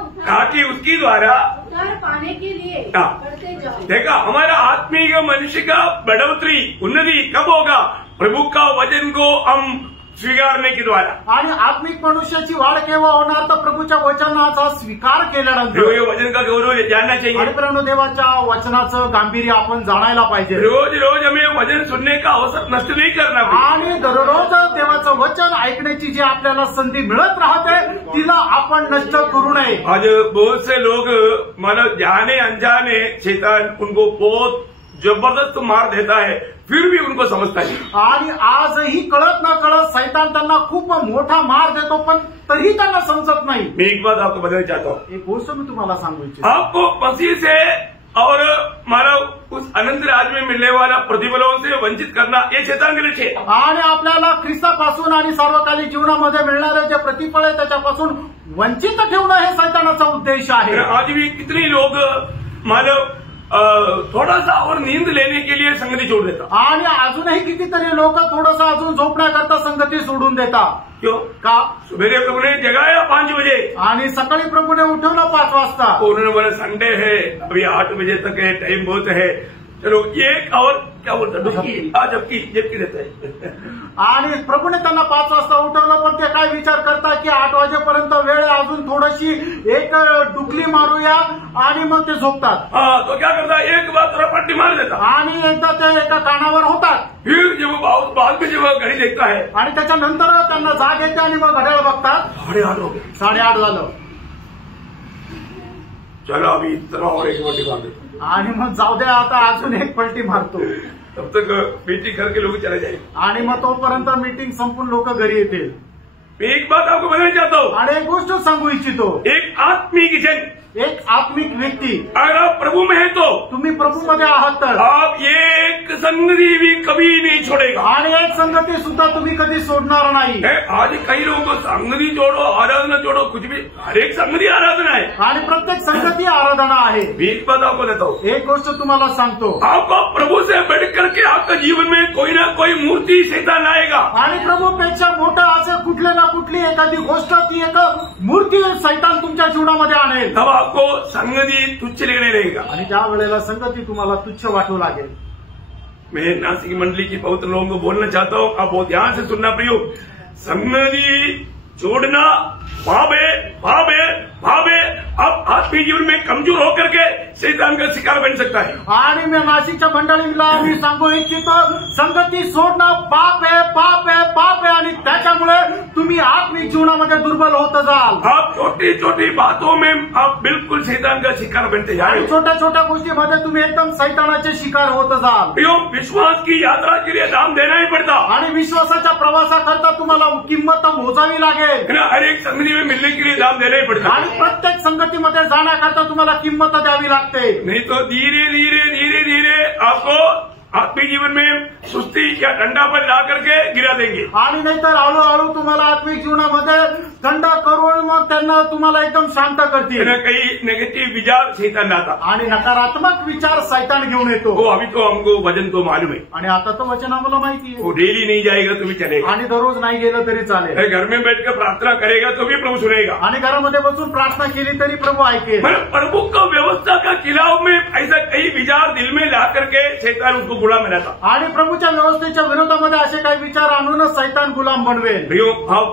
उद्धार पाने के लिए हाँ। बढ़ते जाओ. देखा, हमारा आत्मिक मनुष्य का बढ़ोतरी उन्नति कब होगा? प्रभु का वचन को हम स्वीकारने के द्वारा. आणि आत्मिक मनुष्याची वाढ केव्हा होणार? तर प्रभूच्या वचनाचा स्वीकार केल्यानंतर. ये वचन का गौरव जानना चाहिए. आणि मित्रांनो, देवाच्या वचनाचं गांभीर्य आपण जाणायला पाहिजे. रोज रोज हमें वचन सुनने का अवसर नष्ट नहीं करना. आणि दररोज देवाचं वचन ऐकण्याची जी आपल्याला संधी मिळत राहते तिला आपण नष्ट करू नये. आज बहुत से लोग मतलब जाने अनजाने शैतान उनको बहुत जबरदस्त मार देता है, फिर भी उनको समजता नहीं. आणि आजही कळत न कळत सैतान त्यांना खूप मोठा मार देतो, पण तरी त्यांना समजत नाही. मैं एक बात आपको बताना चाहता हूँ. एक गोष्ट मी तुम्हाला सांगू इच्छितो. आपको मसीह से और मानव उस अनंत राज्य में मिलने वाला प्रतिफलों से वंचित करना, ये शैतान के लक्ष्य है. आणि आपल्याला ख्रिस्तापासून आणि सार्वकालिक जीवनामध्ये मिळणारे जे प्रतिफळ आहे त्याच्यापासून वंचित ठेवणं हे सैतानाचा उद्देश आहे. आज भी कितने लोग मानव थोड़ा सा और नींद लेने के लिए संगति छोड़ देता. आणि अजूनही कितीतरी लोक थोडंसं अजून झोपण्याकरता संगती सोडून देतात. क्यों? का? सुबेरे प्रभु ने जगाया 5 बजे आणि सकाळी प्रभूने उठवलं 5 वाजता. उन्होंने बोला संडे है, अभी 8 बजे तक है, टाइम बहुत है, चलो एक और क्या बोलता डुबकी झपकी देता है. आणि प्रभूने त्यांना 5 वाजता उठवलं, पण ते काय विचार करतात की 8 वाजेपर्यंत वेळ आहे, अजून थोडीशी एक डुकली मारूया आणि मग ते झोपतात. हाँ, तो क्या करता है, एक बार रपट्टी मार देता. आणि एकदा ते एका कानावर होतात. फिर जब बाद में जब घड़ी देखता है आणि त्याच्यानंतर त्यांना जाग येते आणि मग घड्याळ बघतात, 8:30 हो गए. 8:30 झालं. चलो अभी इतना और एक पलटी मार देता. आणि मग जाऊ द्या आता अजून एक पलटी मारतो. तब तक मीटिंग करके लोग चले जाएंगे. आणि मग तोपर्यंत मीटिंग संपून लोक घरी येतील. मैं एक बात आपको बताना चाहता हूँ. आणि एक गोष्ट सांगू इच्छितो. एक आत्मिक जन, एक आत्मिक व्यक्ती, अगर आप प्रभु में है तो तुम्ही प्रभूमध्ये आहात तर आप एक संगति भी कभी नहीं छोड़ेगा. आणि एक संगती सुद्धा तुम्ही कधी सोडणार नाही. आज कई लोगों को संगति जोड़ो, आराधना जोड़ो, कुछ भी, हर एक संगति आराधना है. आणि प्रत्येक संगती आराधना आहे. मैं एक बात आपको देता हूँ. एक गोष्ट तुम्हाला सांगतो. आपको प्रभु से बढ़ करके आपका जीवन में कोई ना कोई मूर्ति शैतान आएगा. आणि प्रभूपेक्षा मोठं असं कुठले ना कुठली एखादी गोष्ट, ती एक मूर्ती सैतान तुमच्या जीवनामध्ये आणेल. तब आपको संगति तुच्छ लगने लगेगा. आणि त्या वेळेला संगती तुम्हाला तुच्छ वाटू लागेल. मैं नासिक मंडली की पवित्र लोगों को बोलना चाहता हूँ, आप बहुत ध्यान से सुनना प्रियो. संगति छोड़ना पाप है. अब आत्मिक जीवन में कमजोर होकर के शैतान का शिकार बन सकता है. आणि मी नाशिकच्या मंडळीला मी सांगू इच्छितो, संगती सोडणं पाप आहे, पाप आहे, पाप आहे. आणि त्याच्यामुळे तुम्ही आत्मिक जीवनामध्ये दुर्बल होत जाल. आप छोटी छोटी बातों में आप बिल्कुल शैतान का शिकार बनते आणि जाए. छोट्या छोट्या गोष्टीमध्ये तुम्ही एकदम सैतानाचे शिकार होत जाल. प्रियो, विश्वास की यात्रा के लिए दाम देना ही पड़ता. आणि विश्वासाच्या प्रवासाकरता तुम्हाला किंमत मोजावी लागेल. हर एक संगति में मिलने के लिए दाम देना ही पड़ता. आणि प्रत्येक संगतीमध्ये जाण्याकरता तुम्हाला किंमत द्यावी लागते. नहीं तो धीरे धीरे आपको आत्मिक जीवन में सुस्ती या ठंडापन ला करके गिरा देंगे. आणि नाहीतर हळूहळू तुम्हाला आत्मिक जीवनामध्ये दंड करून मग त्यांना तुम्हाला एकदम शांत करतील. काही नेगेटिव्ह विचार शैतान लाता आणि नकारात्मक विचार शैतान घेऊन येतो. हो अभी तो हमको वचन तो मालूम है. आणि आता तो वचन आम्हाला माहिती आहे. वो डेली नहीं जाएगा तो भी चलेगा. आणि दररोज नाही गेलं तरी चालेल. घर में बैठकर प्रार्थना करेगा तो भी प्रभु सुनेगा. आणि घरामध्ये बसून प्रार्थना केली तरी प्रभू ऐकेल. प्रभु को व्यवस्था का खिलाफ में ऐसा कई विचार दिल में ला करके शैतान उसको गुलाम बनाता. आणि प्रभूच्या व्यवस्थेच्या विरोधामध्ये असे काही विचार आणूनच शैतान गुलाम बनवेल.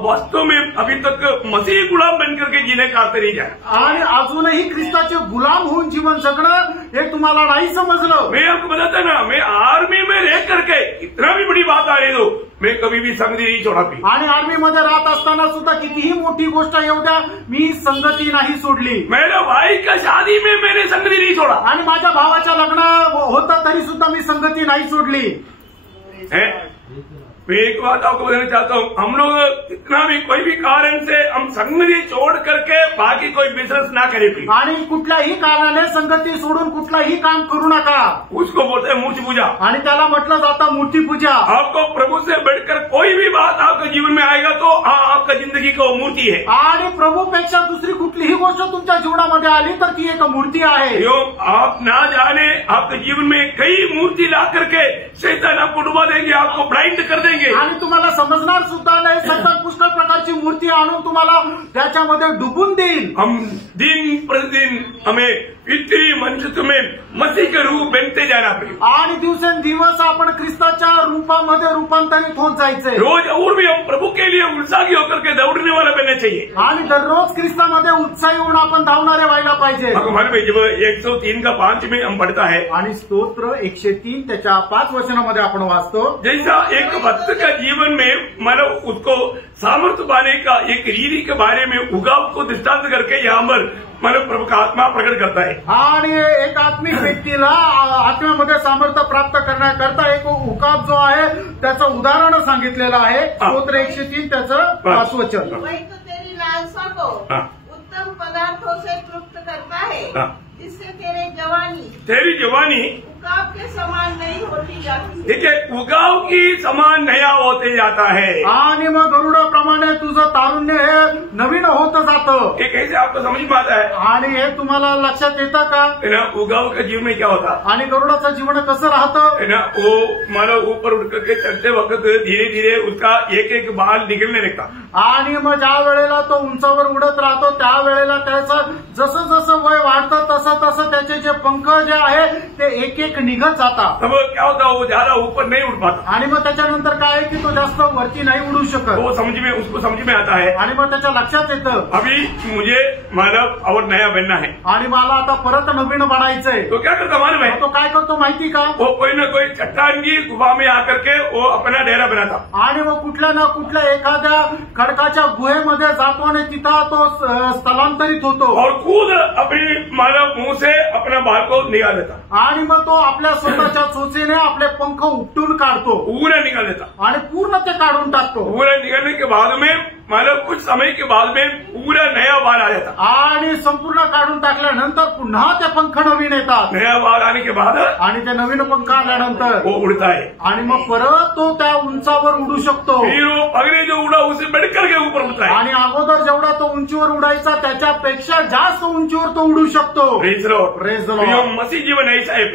वास्तव में अभी तक मसीह गुलाम बनकर के जीने का अर्थ नहीं जाना. आणि अजूनही ख्रिस्ताचे गुलाम होऊन जीवन जगणं हे तुम्हाला नाही समजलं. मैं आपको बताता ना, मैं आर्मी में रह करके इतना भी बड़ी बात आ रही हो, मैं कभी भी संगति नहीं छोड़ती. आणि आर्मीमध्ये राहत असताना सुद्धा कितीही मोठी गोष्ट येऊ द्या, मी संगती नाही सोडली. मेरे भाई का शादी में मैंने संगति नहीं छोड़ा. आणि माझ्या भावाच्या लग्न होतं तरी सुद्धा मी संगती नाही सोडली. मैं एक बात आपको बताना चाहता हूँ, हम लोग कितना भी कोई भी कारण से हम संगति छोड़ करके बाकी कोई बिजनेस ना करें. आणि कुठल्याही कारणाने संगती सोडून कुठलाही काम करू नका. उसको बोलते हैं मूर्ति पूजा. आणि त्याला म्हटलं जातं मूर्ती पूजा. आपको प्रभु से बैठकर कोई भी बात आपके जीवन में आएगा तो आपका जिंदगी का मूर्ति है. आणि प्रभूपेक्षा दुसरी कुठलीही गोष्ट तुमच्या जीवनामध्ये आली तर ती एक मूर्ती आहे. आप ना जाने आपके जीवन में कई मूर्ति ला करके शैतान आपको डुबा देंगे, आपको ब्लाइंड कर देंगे. आणि तुम्हाला समजणार सुद्धा नाही. सतत पुष्कळ प्रकारची मूर्ती आणून तुम्हाला त्याच्यामध्ये डुबून देईल. हम दिन प्रतिदिन हमें इतनी मनुष्य में मसीह के रूप बनते जाना पड़ेगा. आणि दिवसेंदिवस आपण ख्रिस्ताच्या रूपामध्ये रूपांतरित होत जायचंय. रोज और भी हम प्रभु के लिए उत्साही होकर के दौड़ने वाला बनना चाहिए. आणि दररोज ख्रिस्तामध्ये उत्साही होऊन आपण धावणारे व्हायला पाहिजे. हमारे जब 103 का 5 में हम पढ़ता है, आणि स्तोत्र 103 त्याच्या 5 वचनामध्ये आपण वाचतो, जैसा एक भक्त का जीवन में मतलब उसको सामर्थ्य पाने का एक रीति के बारे में उगाव को दृष्टांत करके यहाँ पर मतलब प्रभु का आत्मा प्रकट करता है. आणि एक आत्मिक व्यक्तीला आत्म्यामध्ये सामर्थ्य प्राप्त करण्याकरता एक उकाब जो आहे त्याचं उदाहरण सांगितलेलं आहे. स्तोत्र 103 त्याचं 5 वचन. वही तो तेरी लालसा को उत्तम पदार्थों से तृप्त करता है, जिससे तेरी जवानी उगाव के समान नहीं होती जाती. ठीक है, उगाव की समान नया होते जाता है. आणि मग गरुडाप्रमाणे तुझं तारुण्य हे नवीन होत जातं. ये कैसे आपको समझ में आता है? आणि हे तुम्हाला लक्षात येतं का? उगाव का जीवन में क्या होता? आणि गरुडाचं जीवन कसं राहतं? वो मानो ऊपर उठ करके चलते वक्त धीरे धीरे उसका एक एक बाल निकलने लगता. आणि मग ज्या वेळेला तो उंचावर उडत राहतो त्यावेळेला त्याचं जसं जसं वय वाढतं तसं तसं त्याचे जे पंख जे आहे ते एक एक निघत जातात. तब क्या होता, वो ज्यादा ऊपर नहीं उठ पाता. आणि मग त्याच्यानंतर काय आहे की तो जास्त वरती नाही उडू शकत. वो उसको समझ में आता है. आणि मग त्याच्या लक्षात येतं अभी मुझे मानव और नया बनना है. आणि मला आता परत नवीन बनायचंय. तो क्या करता मालूम है? तो काय करतो माहिती का? वो कोई ना कोई चट्टान की गुफा में आकर के वो अपना डेरा बनाता. आणि मग कुठल्या ना कुठल्या एखाद्या खडकाच्या गुहेमध्ये जातो आणि तिथं तो स्थलांतरित होतो. और खुद अपनी मानव मुंह से अपना बाल को निकाल देता. आणि मग तो आपल्या स्वतःच्या चोचेने आपले पंख उपटून काढतो. पूरा निकाल देता. आणि पूर्ण ते काढून टाकतो. पूरा निकालने के बाद में मानव कुछ समय के बाद में पूरा नया बाल आ जाता. आणि संपूर्ण काढून टाकल्यानंतर पुन्हा ते पंख नवीन येतात. नया बाल आने के बाद आणि ते नवीन पंख आल्यानंतर वो उड़ता है. आणि मग परत तो त्या उंचावर उडू शकतो. फिर वो अगले जो उड़ा उसे बढ़कर के ऊपर उड़ता है. आणि अगोदर जेवढा तो उंचीवर उडायचा त्याच्यापेक्षा जास्त उंचीवर तो उडू शकतो. Praise the lord. मसीह जीवन ऐसा है.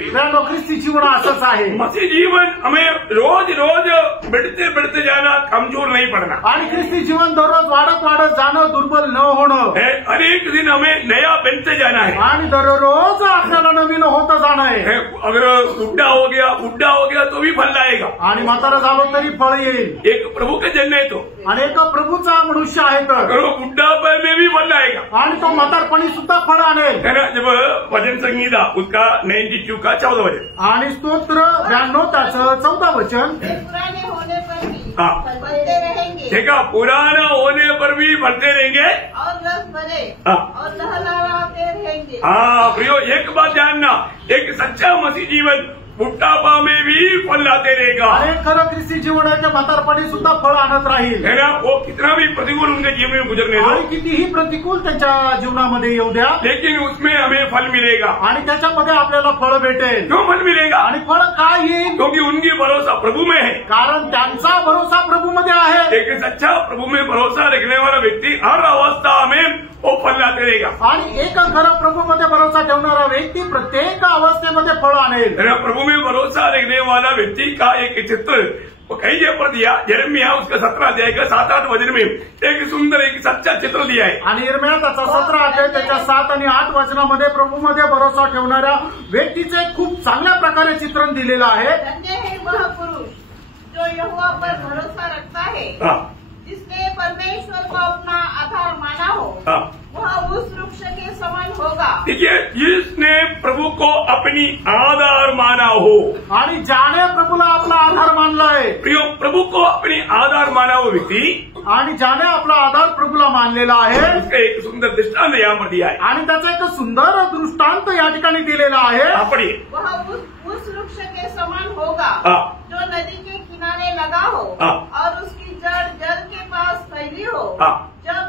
ख्रिस्ती जीवन असंच आहे. मसीह जीवन हमें रोज रोज बढ़ते बढ़ते जाना, कमजोर नहीं पड़ना. आणि ख्रिस्ती जीवन दररोज वाढत वाढत जाणं, दुर्बल न होणं. अनेक दिन हमें नया बनते जाना है. आणि दररोज आपल्याला नवीन होत जाणं आहे. अगर बुढ़ा हो गया तो भी फल लाएगा. आणि म्हातारा झालो तरी फळ येईल. एक प्रभु का जन्म है तो. आणि एक प्रभूचा मनुष्य आहे तर अगर वो बुढ़ापन में भी फल लाएगा. आणि तो म्हातारपणी सुद्धा फळ आणेल. जब भजन संगीता उसका 92 का 14 वचन. आणि स्तोत्र 92 त्याचं 14 वचन. पुराने होने पर भी हाँ बढ़ते रहेंगे. देखा, पुराना होने पर भी बढ़ते रहेंगे और रस भरे हाँ और लहलहाते रहेंगे. हाँ प्रियो, एक बात जानना, एक सच्चा मसीह जीवन बुढ़ापा में भी फल लाते रहेगा। आणि खरं ख्रिस्ती जीवन आहे ते म्हातारपणी सुद्धा फळ आणत राहील। है ना, वो कितना भी प्रतिकूल उनके जीवन में गुजरने दो, आणि कितीही प्रतिकूल त्यांच्या जीवनामध्ये येऊ द्या, लेकिन उसमें हमें फल मिलेगा। आणि त्याच्यामध्ये आपल्याला फळ भेटेल। क्यों फल मिलेगा? आणि फळ काय येईल? क्योंकि उनकी भरोसा प्रभु में है, कारण त्यांचा भरोसा प्रभूमध्ये आहे। एक सच्चा प्रभु में भरोसा रखने वाला व्यक्ति हर अवस्था में वो फल लाते रहेगा। आणि एक खरं प्रभूमध्ये भरोसा ठेवणारा व्यक्ती प्रत्येक अवस्थेमध्ये फळ आणेल। प्रभु में भरोसा रखने वाला व्यक्ति का एक चित्र वो कहीं जगह पर दिया, यिर्मयाह उसका 17 अध्याय का 7-8 वचन में एक सुंदर एक सच्चा चित्र दिया है। आणि यिर्मयाह त्याचा 17 अध्याय त्याच्या 7 आणि 8 वचनामध्ये प्रभूमध्ये भरोसा ठेवणाऱ्या व्यक्तीचे खूप चांगल्या प्रकारे चित्रण दिलेलं आहे। धन्य है वह पुरुष जो यहोवा पर भरोसा रखता है, जिसने परमेश्वर को अपना आधार माना हो, वह उस वृक्ष के समान होगा। देखिए, जिसने प्रभु को अपनी आधार माना हो, आणि ज्याने प्रभूला आपला आधार मानलाय, प्रियो प्रभु को अपनी आधार माना हो व्यक्ति, आणि ज्याने आपला आधार प्रभूला मानलेला आहे, उसका एक सुंदर दृष्टांत यहाँ पर दिया है। आणि त्याचा एक सुंदर दृष्टांत या ठिकाणी दिलेला आहे। पढ़िए, वह उस वृक्ष के समान होगा जो नदी के किनारे लगा हो और उसकी जड़ जल के पास फैली हो। जब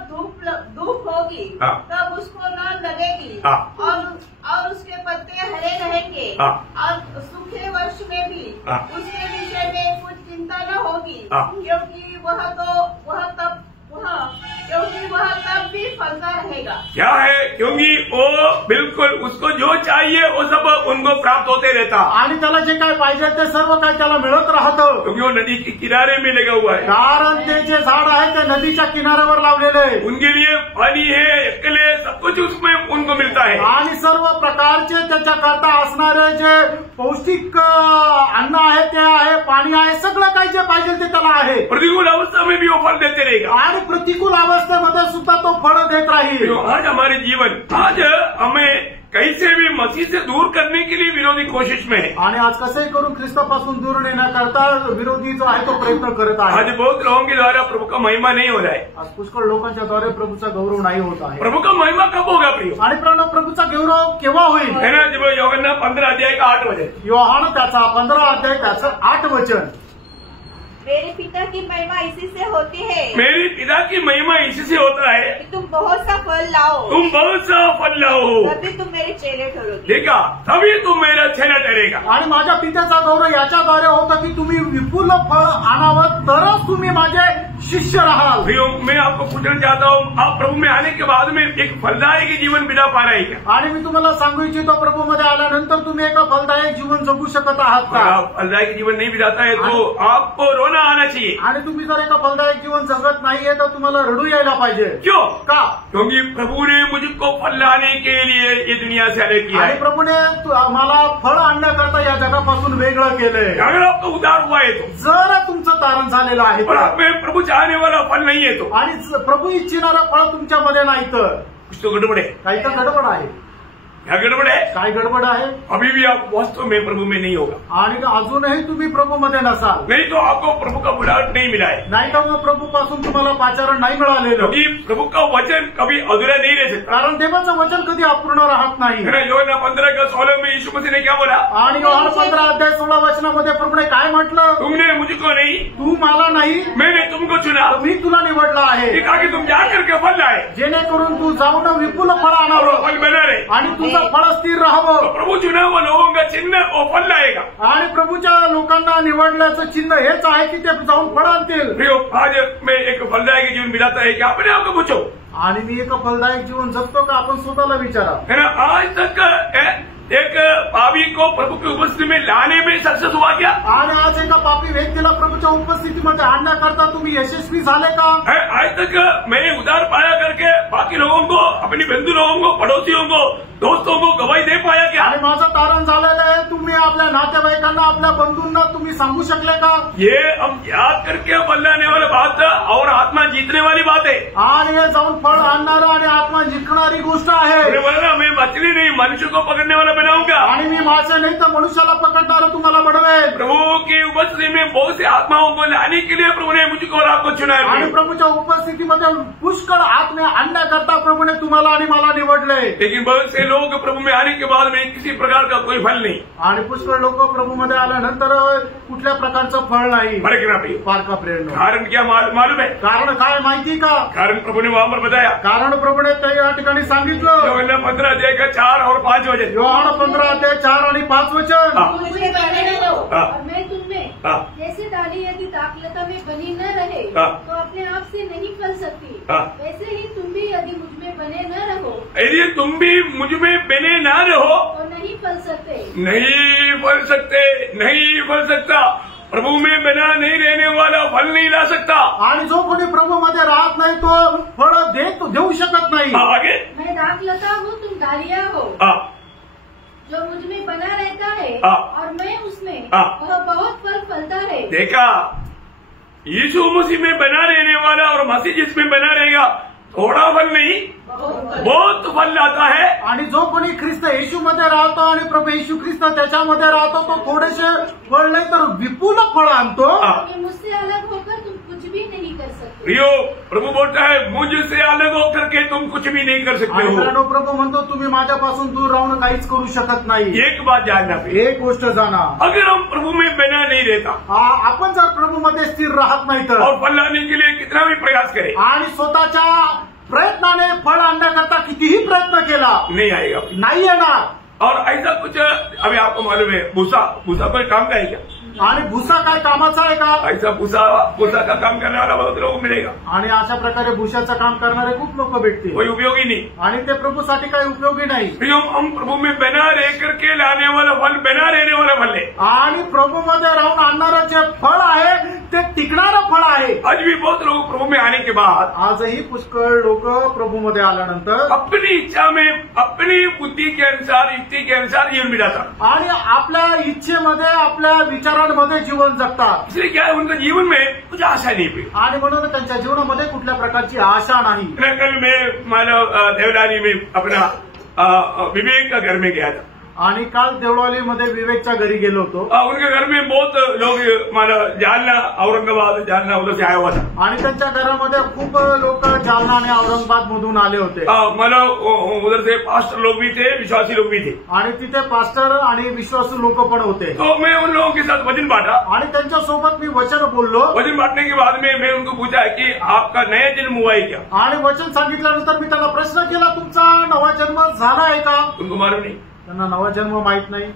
धूप होगी तब उसको न लगेगी और उसके पत्ते हरे रहेंगे और सूखे वर्ष में भी उसके विषय में कुछ चिंता न होगी, क्योंकि वह तब भी फलता रहेगा। क्या है? क्योंकि वो बिल्कुल उसको जो चाहिए वो सब उनको प्राप्त होते रहता, आणि त्याला जे काय पाहिजे ते सर्व काही त्याला मिळत राहतं, क्योंकि वो नदी के किनारे में लगा हुआ है। कारण ते जे झाड आहे ते नदीच्या किनाऱ्यावर लावलेले आहे। उनके लिए पानी है, अकेले सब कुछ उसमें उनको मिलता है, आणि सर्व प्रकारचे त्याच्याकरता असणारे जे पौष्टिक अन्न आहे ते आहे, पाणी आहे, सगळं काही जे पाहिजे ते त्याला आहे। प्रतिकूल अवस्था में भी वो फल देते रहेगा, आणि प्रतिकूल अवस्थेमध्ये सुद्धा तो फळ देत राहील। आज हमारे जीवन, आज हमें कैसे भी मसीह से दूर करने के लिए विरोधी कोशिश में है। आणि आज कसंही करून ख्रिस्तापासून दूर नेण्याकरता विरोधी जो आहे तो प्रयत्न करत आहे। आज बहुत लोगों के द्वारा प्रभु का महिमा नहीं हो रहा है। आज पुष्कळ लोकांच्या द्वारे प्रभूचा गौरव नाही होत आहे। प्रभु का महिमा कब होगा प्रियो? आणि प्रभूचा गौरव केव्हा होईल? है ना, जब यूहन्ना 15 अध्याय का 8 वचन, योहान त्याचा 15 अध्याय त्याचं 8 वचन, मेरे पिता की महिमा इसी से होती है, मेरे पिता की महिमा इसी से होता है कि तुम बहुत सा फल लाओ, तुम बहुत सा फल लाओ, तभी तुम मेरे चेले ठहरोगे। देखा, तभी तुम मेरा चेला ठहरेगा। आणि माझ्या पित्याचा गौरव याच्याद्वारे होता की तुम्ही विपुल फळ आणावं तरच तुम्ही माझे शिष्य राहाल। प्रियो, मैं आपको पूछना चाहता हूँ, आप प्रभु में आने के बाद में एक फलदायक जीवन बिता पा रहे हैं क्या? आणि मी तुम्हाला सांगू इच्छितो, प्रभूमध्ये आल्यानंतर तुम्ही एक फलदायक जीवन जगू शकत आहात का? आप फलदायक जीवन नहीं बिताता है तो आपको रोना आना चाहिए। आणि तुम्ही जर एका फलदायक जीवन जगत नाहीये तर तुम्हाला रडू यायला पाहिजे। क्यों? का? क्योंकि प्रभु ने मुझको फल लाने के लिए ये दुनिया से अलग किया आणि है। प्रभूने मला फळ आणण्याकरता या जगापासून वेगळं केलंय। अगर आपको उद्धार हुआ है तो, जर तुमचं तारण झालेलं आहे और आप में प्रभु चाहने वाला फल नहीं है तो, आणि प्रभू इच्छिणारं फळ तुमच्यामध्ये नाही तर कुछ तो गड़बड़ है। काही तर गडबड आहे। क्या गड़बड़ है? काय गडबड आहे? अभी भी आप वास्तव में प्रभु में नहीं होगा, आणि अजूनही तुम्ही प्रभूमध्ये नसाल, नहीं तो आपको प्रभु का बुलाहट नहीं मिला है। नाही तर मग प्रभूपासून तुम्हाला पाचारण नाही मिळालेलं, क्योंकि प्रभु का वचन कभी अधूरा नहीं रह सकता। कारण देवाचं वचन कधी अपूर्ण राहत नाही। यूहन्ना 15:16 में यीशु मसीह ने क्या बोला? आणि योहान 15 अध्याय 16 वचनामध्ये प्रभूने काय म्हटलं? तुमने मुझको नहीं, तू मला नाही, मैंने तुमको चुना, मी तुला निवडला आहे, ताकि तुम जाकर के फल लाए, जेणेकरून तू जाऊन विपुल फळ और आणावं फल बना रहे। आणि तुझं फळ स्थिर राहावं। तो प्रभु चुना हुआ लोगों का चिन्ह वो फल लाएगा। आणि प्रभूच्या लोकांना निवडल्याचं चिन्ह हेच आहे की ते जाऊन फळ आणतील। प्रियो, आज मैं एक फलदायक जीवन बिताता है क्या? अपने आप को पूछो। आणि मी एक फलदायक जीवन जगतो का? आपण स्वतःला विचारा। है ना, आज तक एक पापी को प्रभु की उपस्थिति में लाने में सक्सेस हुआ क्या? आणि आज एका पापी व्यक्तीला प्रभूच्या उपस्थितीमध्ये आणण्याकरता तुम्ही यशस्वी झाले का? आज तक मैं उधार पाया करके बाकी लोगों को, अपनी बंधु लोगों को, पड़ोसियों को, दोस्तों को गवाही दे पाया क्या? आणि माझं तारण झालेलं आहे, तुम्ही आपल्या नातेवाईकांना, आपल्या बंधूंना तुम्ही सांगू शकले का? ये हम याद करके बदलाने वाली बात और आत्मा जीतने वाली बात है। आणि हे जाऊन फळ आणणारं आणि आत्मा जिंकणारी गोष्ट आहे। उन्हें बोला मैं मछली नहीं मनुष्य को पकड़ने वाला बनाऊंगा। आणि मी मासे नाही तर मनुष्याला पकडणारं तुम्हाला बनवेन। प्रभु की उपस्थिति में बहुत सी आत्माओं को लाने के लिए प्रभु ने मुझको और आपको चुना है। आणि प्रभूच्या उपस्थितीमध्ये पुष्कळ आत्मा आणण्याकरता प्रभूने तुम्हाला आणि मला निवडले। लेकिन बहुत से लोग प्रभु में आने के बाद में किसी प्रकार का कोई फल नहीं। आणि पुष्कळ लोक प्रभूमध्ये आल्यानंतर कुठल्या प्रकारचं फळ नाही। फार का प्रेरणा कारण क्या मालूम है? कारण काय माहिती का? कारण प्रभु ने वहां पर बताया। कारण प्रभूने त्या ठिकाणी सांगितलं। योहाना 15 अध्याय का 4 और 5 वचन। योहाना 15 अध्याय 4 आणि 5 वचन। मुझे बने रहो और मैं तुममें जैसे डाली यदि दाखलता में बनी न रहे तो अपने आप से नहीं फल सकती, वैसे ही तुम भी यदि मुझ में बने न रहो, यदि तुम भी मुझ में बने न रहो तो नहीं फल सकते। नहीं फल सकते, नहीं फल सकता। प्रभु में बना नहीं रहने वाला फल नहीं ला सकता। आणि जो कोणी प्रभूमध्ये राहत नाही तो फळ देऊ शकत नाही। आगे मैं दाखलता हूँ, तुम डालियां हो। जो मुझ में बना रहता है और मैं उसमें, वह बहुत फल फलता है। देखा, यीशु मसीह में बना रहने वाला और मसीह जिसमें बना रहेगा थोड़ा फल नहीं बहुत फल लाता है। आणि जो कोणी ख्रिस्त येशूमध्ये राहतो आणि प्रभू येशू ख्रिस्त त्याच्यामध्ये राहतो तो थोडेसे फळ नाही तर विपुल फळ आणतो। मुझसे अलग होकर तुम कुछ भी नहीं कर सकते। प्रियो, प्रभु बोलता है मुझसे अलग होकर के तुम कुछ भी नहीं कर सकते हो। प्रभू म्हणतो तुम्ही माझ्यापासून दूर राहून काहीच करू शकत नाही। एक बात जानना, एक गोष्ट जाणा, अगर हम प्रभु में बना नहीं रहता, आपण जर प्रभूमध्ये स्थिर राहत नाही तर और फल लाने के लिए कितना भी प्रयास करें आणि स्वतःच्या प्रयत्नाने फळ आणण्याकरता कितीही प्रयत्न केला नहीं आएगा, नाही येणार। और ऐसा कुछ अभी आपको मालूम है भूसा कोई काम का है क्या? आणि भुसा काय कामाचा आहे का? ऐसा भूसा का काम करने वाला बहुत लोग मिलेगा। आणि अशा प्रकारे भुशाचं काम करणारे खूप लोक भेटतील, कोई उपयोगी नहीं। आणि ते प्रभूसाठी काही उपयोगी नाही। हम प्रभु में बना रह करके लाने वाला फल बना रहने वाला फल है। आणि प्रभूमध्ये राहून आणणारं जे फळ आहे ते टिकणारं फळ आहे। आज भी बहुत लोग प्रभु में आने के बाद आजही पुष्कळ लोक प्रभूमध्ये आल्यानंतर अपनी इच्छा में अपनी बुद्धि के अनुसार युक्ति के अनुसार जीवन बिताता आणि आपल्या इच्छेमध्ये आपल्या विचारांमध्ये जीवन जगतात। इसलिए क्या है, उनका जीवन में कुछ आशा नहीं हुई आणि म्हणून त्यांच्या जीवनामध्ये कुठल्या प्रकारची आशा नाही। कल मैं मानव देवलानी में अपना विवेक का घर में गया था आणि काल देवळालीमध्ये विवेकच्या घरी गेलो होतो। उनके घर में बहुत लोग माना जालना औरंगाबाद जालना उधर से आया हुआ था आणि त्यांच्या घरामध्ये खूप लोक जालना आणि औरंगाबाद मधून आले होते। मतलब उधर से पास्टर लोग भी थे, विश्वासी लोग भी थे आणि तिथे पास्टर आणि विश्वासू लोक पण होते। तो मैं उन लोगों के साथ वचन बांटा आणि त्यांच्या सोबत मी वचन बोललो। वचन बांटने के बाद में मैं उनको पूछा कि आपका नया जन्म हुआ है क्या? आणि वचन सांगितल्यानंतर मी त्यांना प्रश्न केला तुमचा नवा जन्म झाला आहे का? उनको मालूम नहीं, त्यांना नवा जन्म माहित नाही।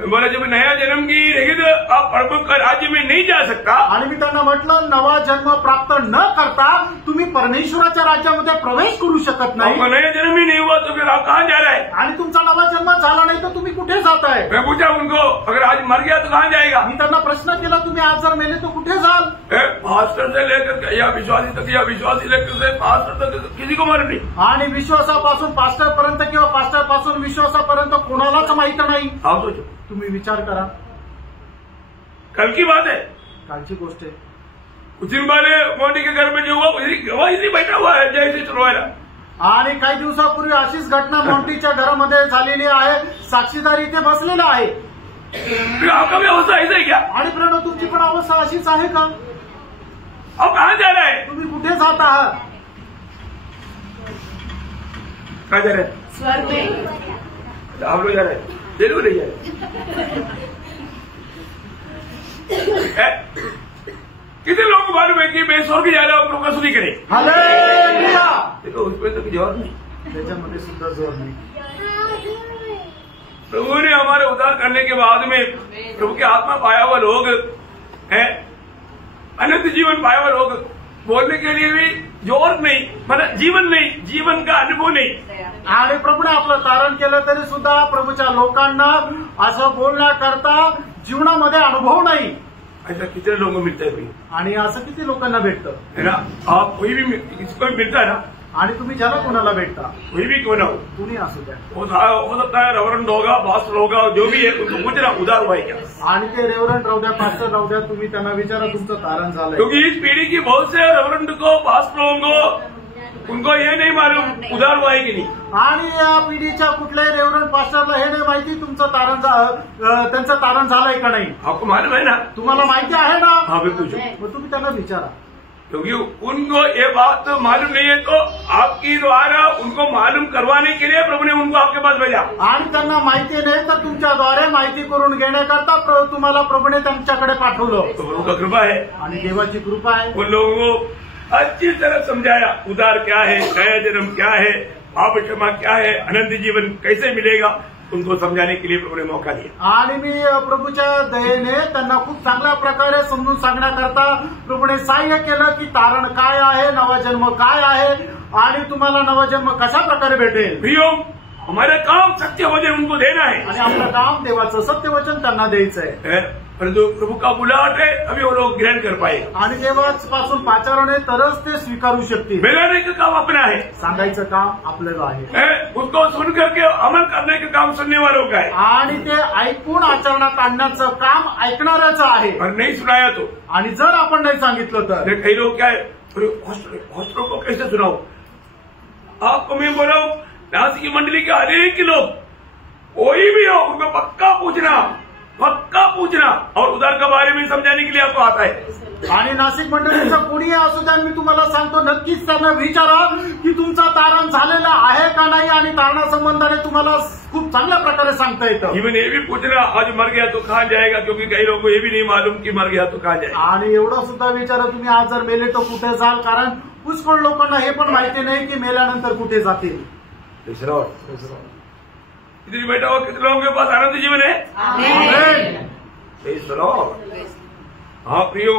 बोला जब नया जन्म की रहेगी तो आप प्रभु का राज्य में नहीं जा सकता। आणि मी त्यांना म्हटलं नवा जन्म प्राप्त न करता तुम्ही परमेश्वराच्या राज्यामध्ये प्रवेश करू शकत नाही। नया जन्म ही नहीं हुआ तो फिर आप कहाँ जा रहे हैं? आणि तुमचा नवा जन्म झाला नाही तर तुम्ही कुठे जाताय? मैं पूछा उनको अगर आज मर गया तो कहाँ जाएगा? मी त्यांना प्रश्न केला तुम्ही आज जर मेले तो कुठे जाल? पास्टर से लेकर या विश्वासी तक या विश्वासी लेकर से पास्टर तक किसी को मालूम नहीं। आणि विश्वासापासून पास्टर पर्यंत किंवा पास्टर पासून विश्वासापर्यंत कोणालाच माहित नाही। आप सोचो, तुम्ही विचार करा, कल की बात है, कालची गोष्ट आहे। कुछ दिन पहले मोदी के घर में जो हुआ इसी बैठा हुआ है जय श्री रोयला। आणि काही दिवसापूर्वी अशीच घटना मोंटीच्या घरामध्ये झालेली आहे, साक्षीदार इथे बसलेला आहे। आपका भी अवस्था ऐसा है क्या? आणि प्रणव तुमची पण अवस्था अशीच आहे का? आप कहाँ जा रहे हैं? तुम्ही कुठे जात आहात? कहाँ जा रहे हैं? स्वर्ग में। आप लोग जा रहे हैं, बिल्कुल नहीं जा रहे। कितने लोगों को मालूम है कि मैं स्वर्ग जा रहा हूँ, प्रभु का स्तुति करें? हालेलुया। देखो उसमें तो जवाब नहीं, त्याच्यामध्ये सुद्धा जोर नाही। प्रभु ने हमारे उद्धार करने के बाद में प्रभु की आत्मा पाया हुआ लोग हैं, अनंत जीवन पाया हुआ लोग बोलने के लिए भी जोर नहीं, मतलब जीवन नहीं, जीवन का अनुभव नहीं। आणि प्रभूने आपलं तारण केलं तरी सुद्धा प्रभूच्या लोकांना असं बोलण्याकरता जीवनामध्ये अनुभव नाही। ऐसा कितने लोगों को मिलता है भाई? आणि असं किती लोकांना भेटतं है ना? आप कोई भी किसी को भी मिलता है ना, आणि तुम्ही ज्याला कोणाला भेटता कोई भी क्यों ना हो, कुणी असू द्या, हो सकता है रेवरेंड होगा, पास्टर होगा, जो भी है उनको पूछना उधार हुआ है क्या। आणि ते रेव्हरंड राहू द्या, पास्टर राहू द्या, तुम्ही त्यांना विचारा तुमचं तारण झालंय। क्योंकि इस पीढ़ी की बहुत से रेवरेंड को, पास्टरों को, उनको ये नहीं मालूम उधार हुआ है कि नहीं। आणि या पिढीच्या कुठल्याही रेव्हरंड पास्टरला हे नाही माहिती तुमचं त्यांचं तारण झालंय का नाही। आपको मालूम है ना? तुम्हाला माहिती आहे ना? हाँ भी पूछो, मग तुम्ही त्यांना विचारा, क्योंकि उनको ये बात मालूम नहीं है, तो आपकी द्वारा उनको मालूम करवाने के लिए प्रभु ने उनको आपके पास भेजा। आणि त्यांना माहिती नाही तर तुमच्याद्वारे माहिती करून घेण्याकरता तुम्हाला प्रभूने त्यांच्याकडे पाठवलं। तो प्रभु का कृपा है आणि देवाची कृपा आहे। उन लोगों को अच्छी तरह समझाया उधार क्या है, नया जन्म क्या है, पाप क्षमा क्या है, अनंत जीवन कैसे मिलेगा, उनको समझाने के लिए प्रभु ने मौका दिया। आणि मी प्रभूच्या दयेने त्यांना खूप चांगल्या प्रकारे समजून सांगण्याकरता प्रभूने सहाय्य केलं की तारण काय आहे, नवा जन्म काय आहे आणि तुम्हाला नवा जन्म कशा प्रकारे भेटेल। प्रियो, हमारा काम सत्य वचन उनको देना है आणि आपलं काम देवाचं सत्य वचन त्यांना द्यायचंय। परंतु प्रभु का बुलाहट है, अभी वो लोग ग्रहण कर पाए। आणि देवापासून पाचारणे तरच ते स्वीकारू शकतील। मिलाने का काम अपना है, सांगायचं काम आपल्याला आहे, उसको सुन करके अमल करने का काम सुनने वालों का है। आणि ते ऐकून आचरणात आणण्याचं काम ऐकणाऱ्याचं आहे। और नहीं सुनाया तो, आणि जर आपण नाही सांगितलं तर कई लोग क्या है, हॉस्टलों को कैसे सुनाओ। आपको मैं बोला हूं, नासिक की मंडली के अनेक लोग कोई भी हो उनको पक्का पूछना और उधार के बारे में समझाने के लिए आपको आता है। आणि नाशिक मंडळीचं कोणीही असू द्या, मी तुम्हाला सांगतो नक्कीच त्यांना विचारा की तुमचा तारण झालेला आहे का नाही, आणि तारणासंबंधाने तुम्हाला खूप चांगल्या प्रकारे सांगता येतं। इवन ये भी पूछना आज मर गया तो कहाँ जाएगा, क्योंकि कई लोगों को ये भी नहीं मालूम कि मर गया तो कहाँ जाएगा। आणि एवढं सुद्धा विचारा तुम्ही आज जर मेले तर कुठे जाल, कारण पुष्कळ लोकांना हे पण माहिती नाही की मेल्यानंतर कुठे जातील। इतनी बैठा हुआ कितने लोगों के पास आनंद जीवन है? आमेन। हाँ प्रियो,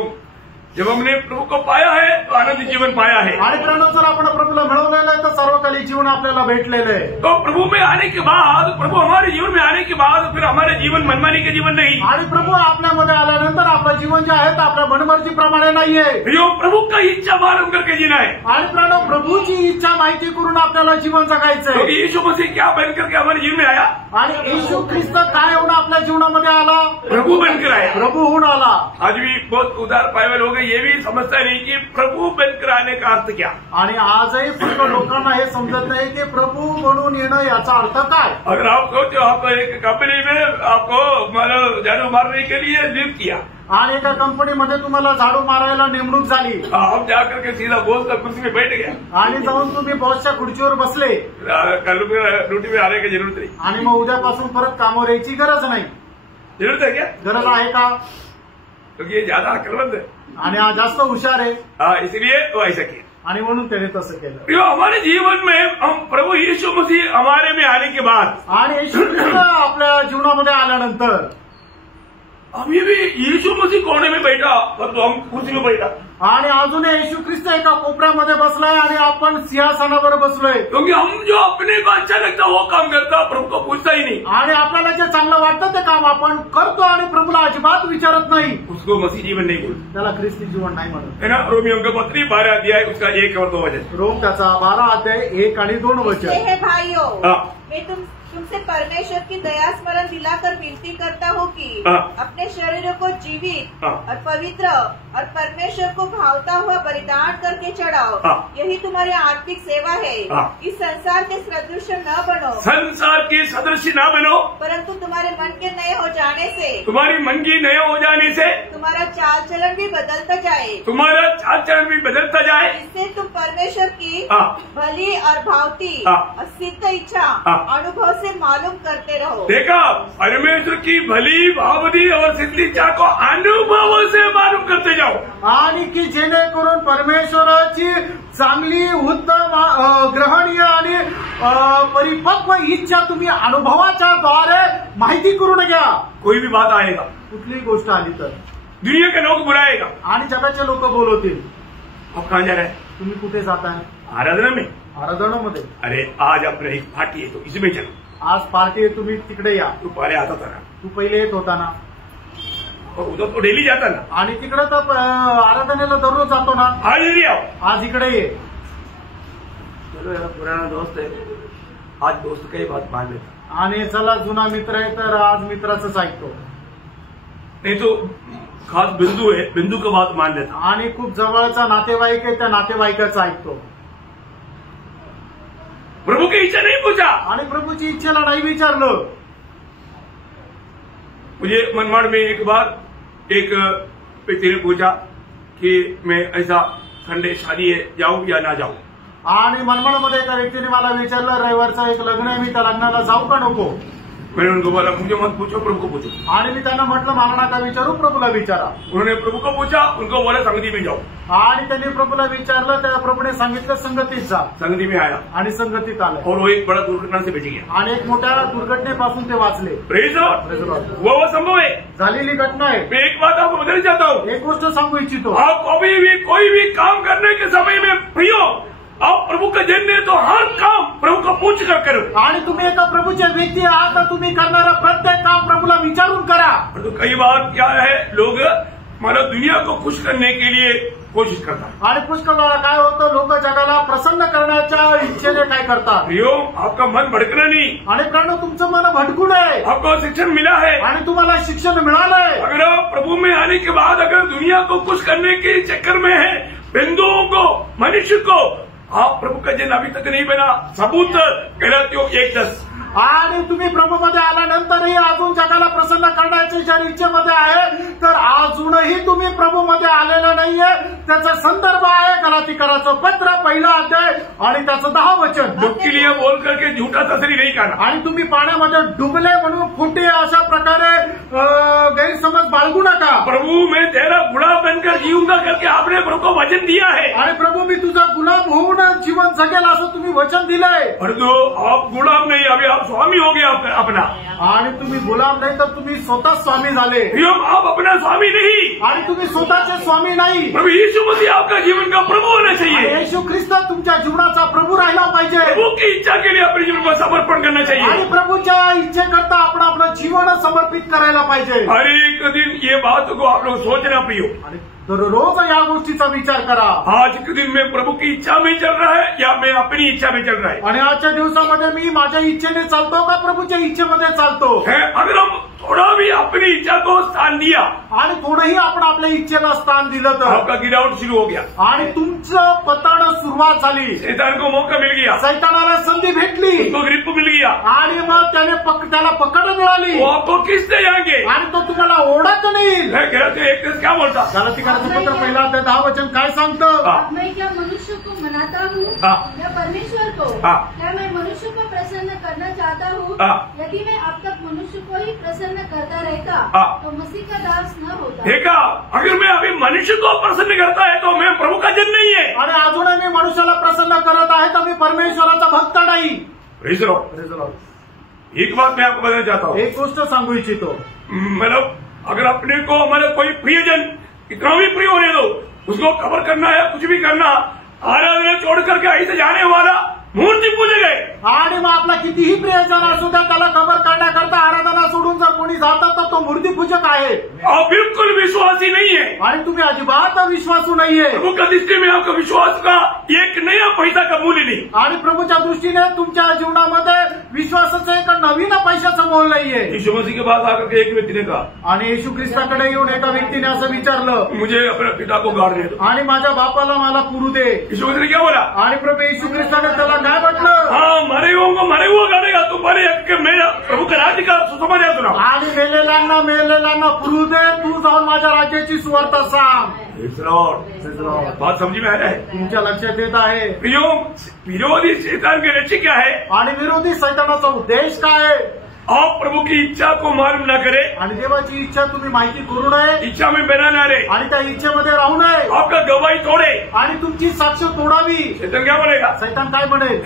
जब हमने प्रभु को पाया है तो आनंद जीवन पाया है। आणि जर आपण प्रभूला मिळवलेलं आहे तर सर्वकाली जीवन आपल्याला भेटलेलं आहे। तो प्रभु में आने के बाद, प्रभु हमारे जीवन में आने के बाद फिर हमारे जीवन मनमानी के जीवन नहीं। आणि प्रभू आपल्यामध्ये आल्यानंतर आपलं जीवन जे आहे ते आपल्या मनमर्जीप्रमाणे नाहीये। प्रियो, प्रभु का इच्छा मालूम करके जीना है। आणि प्रभूची इच्छा माहिती करून आपल्याला जीवन जगायचंय। क्योंकि यीशु मसीह क्या बन करके हमारे जीवन में आया? आणि येशू ख्रिस्त काय होऊन आपल्या जीवनामध्ये आला? प्रभु बनकर आया। प्रभू होऊन आला। आज भी बहुत उदार पाए लोग ये भी समझता नहीं कि प्रभु बनकर आने का अर्थ क्या। आणि आजही फक्त लोकांना हे समजत नाही की प्रभू म्हणून येणं याचा अर्थ काय। अगर आप सोचते हो आपको एक कंपनी में आपको मतलब झाड़ू मारने के लिए नियुक्त किया, आणि एका कंपनीमध्ये तुम्हाला झाडू मारायला नेमणूक झाली, आप जाकर के सीधा बॉस का कुर्सी में बैठ गया आणि जाऊन तुम्ही बॉसच्या खुर्चीवर बसले, कल ड्यूटी में आने की जरूरत नहीं। आणि मग उद्यापासून परत कामावर यायची गरज नाही। जरूरत है क्या? गरज आहे का? क्योंकि ये ज्यादा अक्लमंद है आणि हा जास्त हुशार आहे। इसलिए वो ऐसा किया, आणि म्हणून त्याने तसं केलं। प्रियो, हमारे जीवन में हम प्रभु यीशु मसीह हमारे में आने के बाद, आणि येशू ख्रिस्त आपल्या जीवनामध्ये आल्यानंतर अभी भी यीशु मसीह कोने में बैठा और तो हम कुर्सी में बैठा, आणि अजून येशू ख्रिस्त एका कोपऱ्यामध्ये बसलाय आणि आपण सिंहासनावर बसलोय। क्योंकि हम जो अपने को अच्छा लगता वो काम करता, प्रभु को पूछता ही नहीं। आणि आपल्याला जे चांगलं वाटतं ते काम आपण करतो आणि प्रभूला अजिबात विचारत नाही। उसको मसीह जीवन नहीं बोलते, त्याला ख्रिस्ती जीवन नाही म्हणत है ना। रोमियो का पत्री 12 अध्याय उसका 1 और 2 वचन। रोम त्याचा 12 अध्याय 1 आणि 2 वचन। हे भाइयों, हाँ। मैं तुमसे परमेश्वर की दया स्मरण दिलाकर विनती करता हूँ कि अपने शरीरों को जीवित और पवित्र और परमेश्वर को भावता हुआ बलिदान करके चढ़ाओ, यही तुम्हारी आत्मिक सेवा है। इस संसार के सदृश न बनो, संसार के सदृश न बनो, परंतु तुम्हारे मन के नए हो जाने से, तुम्हारी मन की नए हो जाने से तुम्हारा चाल चलन भी बदलता जाए, तुम्हारा चाल चलन भी बदलता जाए, इससे तुम परमेश्वर की भली और भावती और सिद्ध इच्छा अनुभव से मालूम करते रहो। देखा, परमेश्वर की भली भावती और सिद्ध इच्छा को अनुभव से मालूम करते जाओ, आणि की जेणेकरून परमेश्वराची चांगली, उत्तम, ग्रहणीय आणि परिपक्व इच्छा तुम्ही अनुभवाच्या द्वारे माहिती करून घ्या। कोई भी बात आएगा, कुठलीही गोष्ट आली तर दुनिया के लोग बुलाएगा आणि जगाचे लोक बोलवतील, आप कहाँ जा रहे हैं? तुम्ही कुठे जाताय? आराधना में। आराधनामध्ये। अरे आज अपने एक पार्टी है तो इसमें चलो। आज पार्टी आहे, तुम्ही तिकडे या। तू पहले आता था ना, तू पहिले येत होता ना, और उधर तो डेली जाता ना, आणि तिकडे तर आराधनेला दररोज जातो ना, आज नहीं आओ, आज इकडे ये। चलो यार पुराना दोस्त है, आज दोस्त का ही बात मान लेता. आणि चला जुना मित्र आहे तर आज मित्राचंच ऐकतो. नहीं तो खास बिंदू है, बिंदू का बात मान लेता. आणि खूप जवळचा नातेवाईक आहे त्या नातेवाईकाचं ऐकतो. प्रभु की इच्छा नहीं पूछा आणि प्रभूची इच्छेला नाही विचारलं. मुझे मनमाड़ में एक बार एक व्यक्ति ने पूछा कि मैं ऐसा संडे शादी है जाऊं या ना जाऊं. आणि मनमाडमध्ये एका व्यक्तीने मला विचारलं रविवारचं एक लग्न आहे, मी त्या लग्नाला जाऊ का नको. मैंने उनको बोला मुझे मत पूछो, प्रभु को पूछो. आणि मी त्यांना म्हटलं मला नका विचारू, प्रभूला विचारा. उन्होंने प्रभु को पूछा, उनको बोला संगति में जाओ. आणि त्यांनी प्रभूला विचारलं, त्या प्रभूने सांगितलं संगतीत जा. संगति में आया आणि संगतीत आलं और वो एक बड़ा दुर्घटना से बच गया. आणि एक मोठ्या दुर्घटनेपासून ते वाचले. Praise Lord. वो संभव है, झालेली घटना आहे. मैं एक बात आपको बताना चाहता हूँ. एक गोष्ट सांगू इच्छितो. आप कोई भी काम करने के समय में प्रियो आप प्रभु का जन है तो हर काम प्रभु को पूछ कर करो. आणि तुम्ही एका प्रभूचे व्यक्ती आहात तर तुम्ही करणारा प्रत्येक काम प्रभूला विचारून करा. तो कई बार क्या है, लोग मानव दुनिया को खुश करने के लिए कोशिश करता है. आणि पुष्कळ वेळा काय होतं, लोक जगाला प्रसन्न करण्याच्या इच्छेने काय करतात. प्रियो आपका मन भटकना नहीं. आणि कारण तुमचं मन भटकू नये. आपको शिक्षण मिला है आणि तुम्हाला शिक्षण मिळालंय. अगर आप प्रभु में आने के बाद अगर दुनिया को खुश करने के चक्कर में है, बिंदुओं को मनुष्य को आप प्रभु का जन अभी तक नहीं बना. सबूत गलातियों 1:10. आणि तुम्ही प्रभूमध्ये आल्यानंतरही अजून जगाला प्रसन्न करण्याच्या ज्या इच्छेमध्ये आहे तर अजूनही तुम्ही प्रभूमध्ये आलेलं नाहीये. त्याचा संदर्भ आहे गलातिकराचं पत्र 1 अध्याय आणि त्याचं 10 वचन. डुबकी लिए बोल करके झूठा तसरी नहीं करना. आणि तुम्ही पाण्यामध्ये डुबले म्हणून खोटे अशा प्रकारे गैरसमज बाळगू नका. प्रभु मैं तेरा गुलाम बनकर जीऊंगा करके आपने प्रभु को वचन दिया है. आणि प्रभू मी तुझा गुलाम होऊन जीवन जगेल असं तुम्ही वचन दिलंय. परंतु आप गुलाम नहीं, अभी आप स्वामी हो गया अपना. आणि तुम्ही गुलाम नाही तर तुम्ही स्वतः स्वामी झाले. आप अपना स्वामी नहीं आणि तुम्ही स्वतःचे स्वामी नाही. प्रभु यीशु मसीह आपका जीवन का प्रभु होना चाहिए. येशू ख्रिस्त तुमच्या जीवनाचा प्रभू राहिला पाहिजे. प्रभु की इच्छा के लिए अपने जीवन को समर्पण करना चाहिए. आणि प्रभूच्या इच्छेकरता आपण आपलं जीवन समर्पित करायला पाहिजे. हर एक दिन ये बात को आप लोग सोचना प्रियो. आणि दररोज या गोष्टीचा विचार करा. आज के दिन में प्रभु की इच्छा में चल रहा है या मैं अपनी इच्छा में चल रहा है. आणि आजच्या दिवसामध्ये मी माझ्या इच्छेने चालतो का प्रभूच्या इच्छेमध्ये चालतो. अगर हम थोड़ा भी अपनी इच्छा को स्थान दिया आणि थोडंही आपण आपल्या इच्छेला स्थान दिलं तर आपका गिरावट शुरू हो गया. आणि तुमचं पतन सुरुवात झाली. शैतान को मौका मिल गया. सैतानाला संधी भेटली. उसको ग्रिप मिल गया. आणि मग त्याला पकड मिळाली. वो आपको किससे जाएंगे आणि तो तुम्हाला ओढत नाही. एक क्या बोलता गलातिकराचं पत्र 1 अध्याय 10 वचन काय सांगतं. मैं क्या मनुष्य को मनाता हूँ या परमेश्वर को. क्या मैं मनुष्य को प्रसन्न करना चाहता हूँ. यदि मैं अब तक मनुष्य को ही प्रसन्न करता रहता तो मसीह का दास न होता. देखा, अगर मैं अभी मनुष्य को प्रसन्न करता है तो मैं प्रभु का जन नहीं है. आणि अजूनही मी मनुष्याला प्रसन्न करत आहे तर मी परमेश्वराचा भक्त नाही. Praise Lord. एक बात मैं आपको बताना चाहता हूँ. एक गोष्ट सांगू इच्छितो. मतलब अगर अपने को हमारे कोई प्रियजन कितना भी प्रिय होने दो, उसको कवर करना है, कुछ भी करना, आराधना छोड़ करके ऐसे जाने वाला मूर्ति पूजे गए. आणि मग आपला कितीही प्रियजन असू द्या त्याला कव्हर करण्याकरता आराधना सोडून जर कोणी जातात तर तो मूर्तीपूजक आहे. आप बिल्कुल विश्वासी नहीं है. आणि तुम्ही अजिबात विश्वासू नाहीये. प्रभु का दृष्टि में आपका विश्वास का एक नया पैसा का मूल्य नहीं. आणि प्रभूच्या दृष्टीने तुमच्या जीवनामध्ये विश्वासाचं एक नवीन पैशाचं मोल नाहीये. यीशु मसीह के पास आकर के एक व्यक्ति ने कहा. आणि येशू ख्रिस्ताकडे येऊन एका व्यक्तीने असं विचारलं, मुझे अपने पिता को गाड़ने दो. आणि माझ्या बापाला मला पुरू दे. यीशु मसीह ने क्या बोला. आणि प्रभू येशू ख्रिस्ताने त्याला काय म्हटलं. हाँ, मरे हुआ गाड़ेगा तुम्हारे मेरा प्रभु का राज्य का सुसमाचार सुना. आणि मेलेल्यांना पुरू दे. तू जाऊन माझ्या राज्याची सुवार्ता सांग. बात समझ में आ रहा है. तुमच्या लक्षात येत आहे. विरोधी शैतान के लक्ष्य क्या है. आणि विरोधी सैतानाचा उद्देश काय आहे. आप प्रभु की इच्छा को मालूम न करे. आणि देवाची इच्छा तुम्ही माहिती करू नये. इच्छा में बना न रहे. आणि त्या इच्छेमध्ये राहू नये. आपका गवाही तोड़े. आणि तुमची साक्ष तोडावी. शैतान क्या बोलेगा. सैतान काय म्हणेल.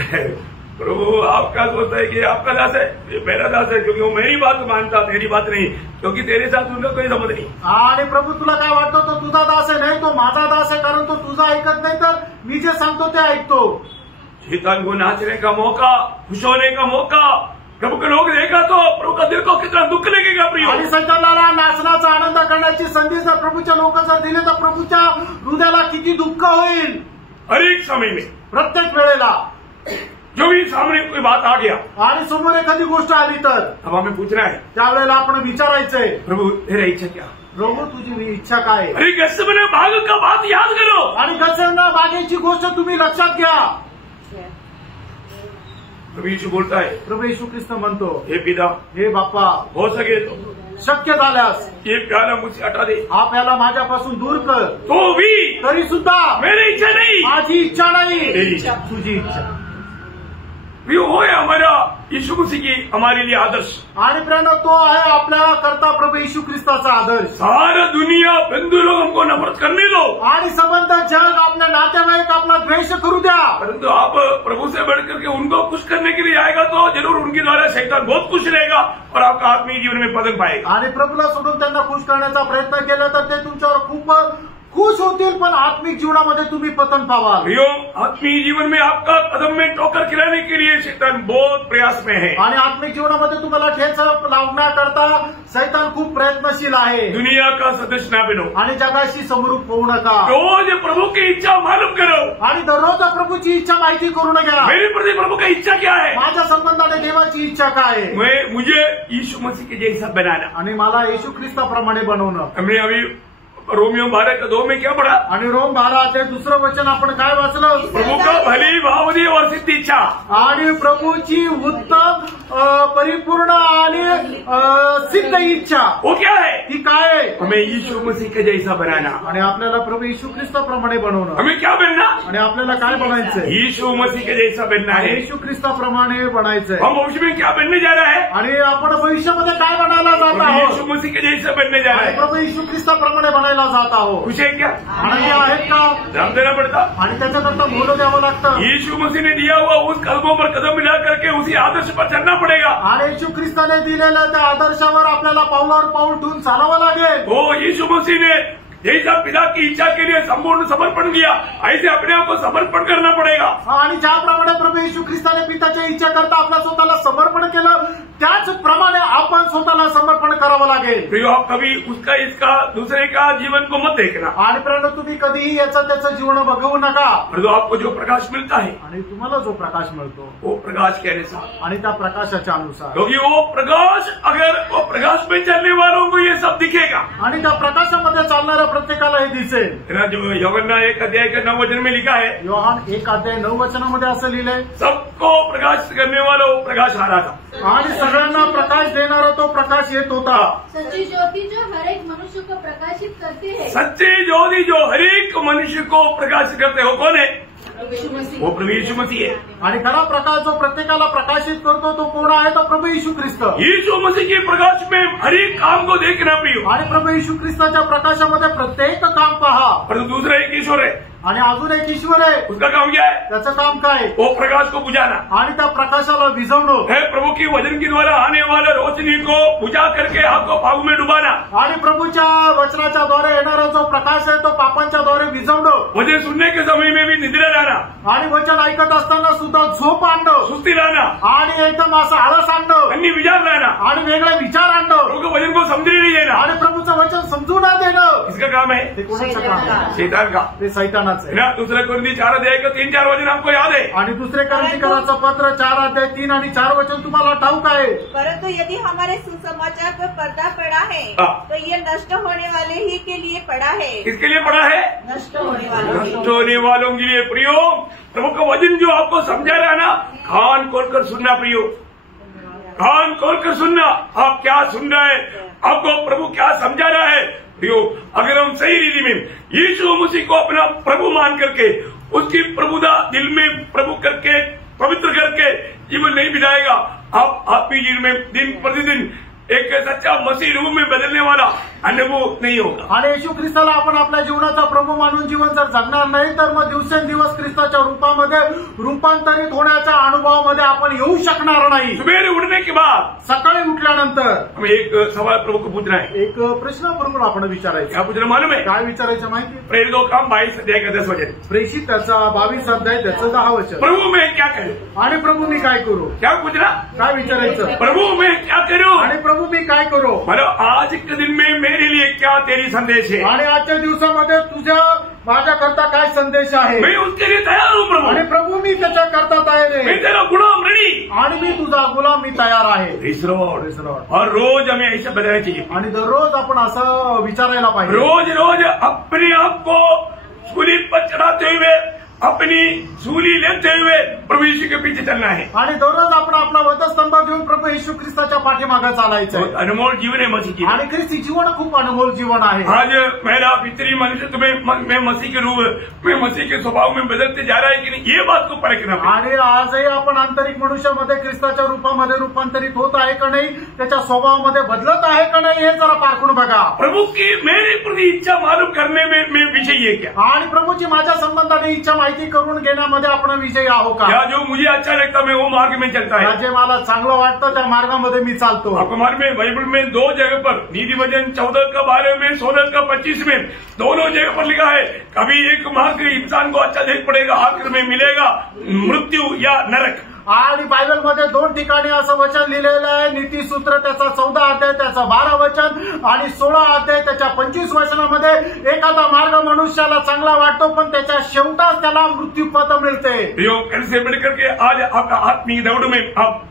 प्रभु आपका सोचता है कि आपका दास है, ये मेरा दास है, क्योंकि वो मेरी बात मानता, मेरी बात नहीं, क्योंकि तेरे साथ उनका कोई संबंध नहीं. आणि प्रभू तुला काय वाटतं तो तुझा दास आहे. नाही, तो माझा दास आहे, कारण तो तुझा ऐकत नाही तर मी जे सांगतो ते ऐकतो. शैतान को नाचने का मौका, खुश होने का मौका प्रभु के लोग देखा तो प्रभु का दिल को कितना दुःख लगेगा प्रियो. आणि सैतानाला नाचण्याचा आनंद करण्याची संधी जर प्रभूच्या लोक जर दिले तर प्रभूच्या हृदयाला किती दुःख होईल. हर एक समय में प्रत्येक वेळेला जो भी सामने कोई बात आ गया आणि समोर एखादी गोष्ट आली तर अब हमें पूछना है, त्यावेळेला आपण विचारायचंय, प्रभु तेरा इच्छा क्या? प्रभू तुझी इच्छा काय आहे? अरे गत्सेमने बाग का बात याद करो. आणि गत्सेमने बागेची गोष्ट तुम्ही लक्षात घ्या. प्रभु यीशु बोलता है, प्रभू येशू ख्रिस्त म्हणतो, हे पिता, हे बाप्पा, हो सके तो शक्य झाल्यास ये प्याला मुझसे हटा दे. हा प्याला माझ्यापासून दूर कर. तो भी तरी सुद्धा मेरी इच्छा नहीं, माझी इच्छा नाही, तेरी इच्छा. तुझी इच्छा. वो है हमारा यीशु मसीह की हमारे लिए आदर्श. आणि प्रेरणा तो आहे आपल्या करता प्रभू येशू ख्रिस्ताचा आदर्श. सारा दुनिया बंधु लोग हमको नफरत करने दो, आणि संबंध जग आपल्या नातेवाईक आपला द्वेष करू द्या, परंतु आप प्रभु से बढ़कर के उनको खुश करने के लिए आएगा तो जरूर उनके द्वारा शैतान बहुत खुश रहेगा और आपका आत्मीय जीवन में पतन पाएगा. आणि प्रभूला सोडून त्यांना खुश करण्याचा प्रयत्न केला तर ते तुमच्यावर खूप खुश होतील, पण आत्मिक जीवनामध्ये तुम्ही पतन पावाल. प्रियो, आत्मीय जीवन में आपका कदम में ठोकर खिलाने के लिए शैतान बहुत प्रयास में है. आणि आत्मिक जीवनामध्ये तुम्हाला ठेच लावण्याकरता सैतान खूप प्रयत्नशील आहे. दुनिया का सदस्य ना बनो आणि जगाशी समरूप होऊ नका. रोज प्रभु की इच्छा मालूम करो आणि दररोज प्रभूची इच्छा माहिती करून घ्या. मेरे प्रति प्रभु की इच्छा क्या है. माझ्या संबंधाने देवाची इच्छा काय आहे. मुझे यीशु मसीह के जैसा बनाना. आणि मला येशू ख्रिस्ताप्रमाणे बनवणं. हमने अभी रोमियो 12:2 में क्या पढ़ा. आणि रोम 12 दुसरं वचन आपण काय वाचलं. प्रभु का भली भावनी और सिद्ध इच्छा. आणि प्रभूची उत्तम परिपूर्ण आणि सिद्ध इच्छा वो क्या है. ती काय आहे. हमें यीशु मसीह के जैसा बनाना. आणि आपल्याला प्रभू येशू ख्रिस्ताप्रमाणे बनवणं. हमें क्या बनना. आणि आपल्याला काय बनायचंय. यीशु मसीह के जैसा बनना है. येशू ख्रिस्ताप्रमाणे बनायचंय. हम भविष्य में क्या बनने जा रहा है. आणि आपण भविष्यामध्ये काय बनायला जात आहोत. यीशु मसीह के जैसा बनने जा रहा है. प्रभू येशू ख्रिस्ताप्रमाणे बनायला जात आहोत. खुश है क्या. आनंदी आहेत का. दाम देना पड़ता. आणि त्याच्याकरता मोल द्यावं लागतं. यीशु मसीह ने दिया हुआ उस कदमों पर कदम मिला करके उसी आदर्श पर चलना पड़ेगा. आणि येशू ख्रिस्ताने दिलेल्या त्या आदर्शावर आपल्याला पावलावर पाऊल ठेवून चालावं लागेल. तो यीशु मसीह ने जैसा पिता की इच्छा के लिए संपूर्ण समर्पण किया, ऐसे अपने आप को समर्पण करना पड़ेगा. आणि ज्याप्रमाणे प्रभू येशू ख्रिस्ताने पिताच्या इच्छा करता आपल्या स्वतःला समर्पण केलं, त्याचप्रमाणे आपण स्वतःला समर्पण करावं लागेल. प्रियो, आप कभी उसका इसका दूसरे का जीवन को मत देखना. आणि प्रेरणा तुम्ही कधीही याचं त्याचं जीवन बघवू नका. परंतु आपको जो प्रकाश मिलता है, आणि तुम्हाला जो प्रकाश मिळतो वो प्रकाश के अनुसार, आणि त्या प्रकाशाच्या अनुसार, क्योंकि वो प्रकाश, अगर वो प्रकाश में चलने वालों को ये सब दिखेगा. आणि त्या प्रकाशामध्ये चालणाऱ्या प्रत्येकाला हे दिसेल. जो यूहन्ना 1:9 में लिखा है, योहान 1:9 असं लिहिलंय, सबको प्रकाश करने वाला वो प्रकाश आ रहा था. आणि सगळ्यांना प्रकाश देणारा तो प्रकाश येत होता. सच्ची ज्योति जो हर एक मनुष्य को प्रकाशित करती है. सच्ची ज्योति जो हर एक मनुष्य को प्रकाशित करते हो, कौन है. वो प्रभु यीशु मसीह है. आणि खरा प्रकाश जो प्रत्येकाला प्रकाशित करतो तो कोण आहे. तो प्रभू येशू ख्रिस्त. यीशु मसीह के प्रकाश में हर एक काम को देखना प्रियो. आणि प्रभू येशू ख्रिस्ताच्या प्रकाशामध्ये प्रत्येक काम पहा. परंतु दूसरा एक ईश्वर है, आणि अजून एक ईश्वर आहे. उसका काम क्या है. त्याचं काम काय. वो प्रकाश को बुझाना. आणि त्या प्रकाशाला विझवणं. है प्रभु की वचन के द्वारा आने वाले रोशनी को बुझा करके आपको पाप में डुबाना. आणि प्रभूच्या वचनाच्या द्वारे येणारा जो प्रकाश आहे तो पापांच्या द्वारे विझवणं. वचन सुनने के समय में भी निद्रा लाना. आणि वचन ऐकत असताना सुद्धा झोप आणणं. सुस्ती लाना. आणि एकदम असं आळस आणणं. अन्य विचार लाना. आणि वेगळे विचार आणणं. प्रभु के वचन को समझने नहीं देना. आणि प्रभूचं वचन समजून न देणं. किसका काम है. ते कोणाचं काम आहे. शैतान का. ते सैतानाचं आहे. ना दूसरे कोरिन्थी 4:3-4 वचन आपको याद है. आणि दुसरे कोरिन्थीकरांचं पत्र 4:3 आणि 4 वचन तुम्हाला ठाऊक आहे. परंतु यदि हमारे सुसमाचार पर पर्दा पड़ा है तो ये नष्ट होने वाले ही के लिए पड़ा है. किसके लिए पड़ा है. नष्ट होने वालों के लिए. नष्ट होने वालों के लिए. प्रियो, प्रभु का वचन जो आपको समझा रहा है ना, कान खोलकर सुनना प्रियो. कान खोलकर सुनना. आप क्या सुन रहे हैं, आपको प्रभु क्या समझा रहा है. प्रियो, अगर हम सही रीति में यीशु मसीह को अपना प्रभु मान करके उसकी प्रभुता दिल में प्रभु करके पवित्र करके जीवन नहीं बिताएगा, आप आपकी जीवन में दिन प्रतिदिन एक सच्चा मसीह रूप में बदलने वाला अनुभव नहीं होगा. आणि येशू ख्रिस्ताला आपण आपल्या जीवनाचा प्रभू मानून जीवन जर जगणार नाही तर मग दिवसेंदिवस ख्रिस्ताच्या रूपामध्ये रूपांतरित होण्याच्या अनुभवामध्ये आपण येऊ शकणार नाही. सवेरे उठने के बाद, सकाळी उठल्यानंतर हमें एक सवाल प्रभु को पूछना है. एक प्रश्न प्रभू आपण विचारायचा. क्या पूछना मालूम है. काय विचारायचं माहिती. प्रेरितों का काम 22:10 वचन. प्रेषित त्याचा 22 त्याचं 10 वचन. प्रभु मैं क्या करूं. आणि प्रभू मी काय करू. क्या पूछना. काय विचारायचं. प्रभु मैं क्या करूं. आणि प्रभू मी काय करू. मतलब आज के दिन में मेरे लिए क्या तेरी संदेश है. आणि आजच्या दिवसामध्ये तुझ्या माझ्याकरता काय संदेश आहे. मैं उसके लिए तैयार हूँ प्रभु. आणि प्रभू मी त्याच्याकरता तयार आहे. तयार आहे. Praise the Lord. और रोज हमें ऐसा बताना चाहिए आणि दररोज आपण असं विचारायला पाहिजे. रोज रोज अपने आप को सूली पर चढ़ाते हुए अपनी सूली लेते हुए प्रभु यीशु के पीछे चलना है. आणि दररोज आपण आपला वधस्तंभ घेऊन प्रभू येशू ख्रिस्ताच्या पाठीमागे चालायचं आहे. अनमोल जीवन है मसीह की. आणि ख्रिस्ती जीवन खूप अनमोल जीवन आहे. आज मेरा पितरी मनुष्य तुम्हें मैं मसीह के रूप में मसीह के स्वभाव में बदलते जा रहा है कि नहीं, ये बात को परखना. आणि आजही आपण आंतरिक मनुष्यामध्ये ख्रिस्ताच्या रूपामध्ये रूपांतरित होत आहे का नाही, त्याच्या स्वभावामध्ये बदलत आहे का नाही, हे जरा पारखून बघा. प्रभु की मेरी प्रति इच्छा मालूम करने में विषय है क्या. आणि प्रभूची माझ्या संबंधाने इच्छा माहिती करून घेण्यामध्ये आपण विजयी आहो का. या जो मुझे अच्छा लगता मैं वो मार्ग में चलता है. जे मला चांगलं वाटतं त्या मार्गामध्ये मी चालतो. आपको मालूम है बाइबल में 2 जगह पर नीति वचन 14 का 12 में 16 का 25 में दोनों जगह पर लिखा है कभी एक मार्ग इंसान को अच्छा देख पड़ेगा, आखिर में मिलेगा मृत्यु या नरक. आणि बायबलमध्ये 2 ठिकाणी असं वचन लिहिलेलं आहे. नीतीसूत्र त्याचा 14 अध्याय त्याचा 12 वचन आणि 16 अध्याय त्याच्या 25 वचनामध्ये एखादा मार्ग मनुष्याला चांगला वाटतो पण त्याच्या शेवटाच त्याला मृत्यूपद मिळते. कैसे बढ़कर के आज आपका आत्मिक दौड़ में आप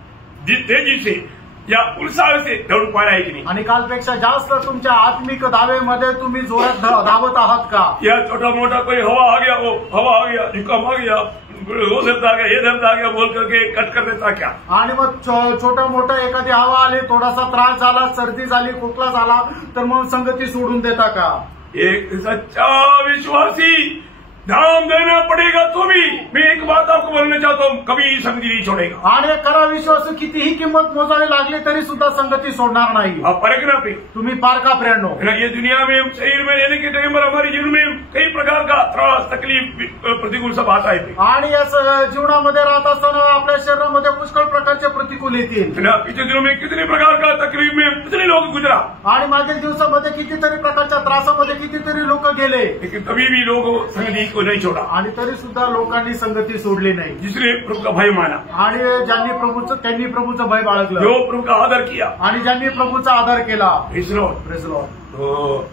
तेजी से या उत्साह से दौड़ पा रहे हैं कि नहीं. आणि कालपेक्षा जास्त तुमच्या आत्मिक दावेमध्ये तुम्ही जोरात धावत आहात का. या छोटा मोठा कोई हवा आ गया, वो हवा आ गया, जुकाम आ गया, वो दर्द आ गया, ये दर्द आ गया बोल करके कट कर देता क्या. आणि मग छोटा मोठा एखादी हवा आली, थोडासा त्रास झाला, सर्दी झाली, खोकला झाला तर मग संगती सोडून देता का. एक सच्चा विश्वासी दाम देना पड़ेगा तो भी मैं एक बात आपको बोलना चाहता हूँ, कभी संगति नहीं छोड़ेगा. आणि खरा विश्वास कितीही किंमत मोजावी लागली तरी सुद्धा संगती सोडणार नाही. आप परखना पे तुम्ही पारखा प्रेरणो. ये दुनिया में शरीर में रहने के टाइम पर हमारे जीवन में कई प्रकार का त्रास तकलीफ प्रतिकूल सब आता है. आणि या जीवनामध्ये राहत असताना आपल्या शरीरामध्ये पुष्कळ प्रकारचे प्रतिकूल येतील. पिछले दिनों में कितने प्रकार का तकलीफ में कितने लोग गुजरा. आणि मागील दिवसामध्ये कितीतरी प्रकारच्या त्रासामध्ये कितीतरी लोक गेले, लेकिन कभी भी लोग संगति को नहीं छोड़ा. आणि तरी सुद्धा लोकांनी संगती सोडली नाही. जिसने प्रभु का भय माना आणि त्यांनी प्रभूचं भय बाळगलं, जो प्रभु का आदर किया आणि ज्यांनी प्रभूचा आदर केला. Praise the Lord. तो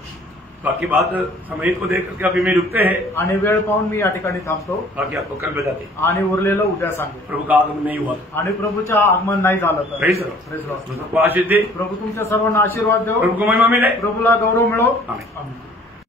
बाकी बात समय को देख करके अभी मैं रुकते हैं आणि वेळ पाहून मी या ठिकाणी थांबतो. बाकी आपको कल बताते आणि उरलेलं उद्या सांगू. प्रभु का आगमन नहीं हुआ आणि प्रभूचं आगमन नाही झालं तर. Praise the lord. आशीष दे. प्रभू तुमच्या सर्वांना आशीर्वाद देव. प्रभु को महिमा मिले. प्रभूला गौरव मिळो. आमीन.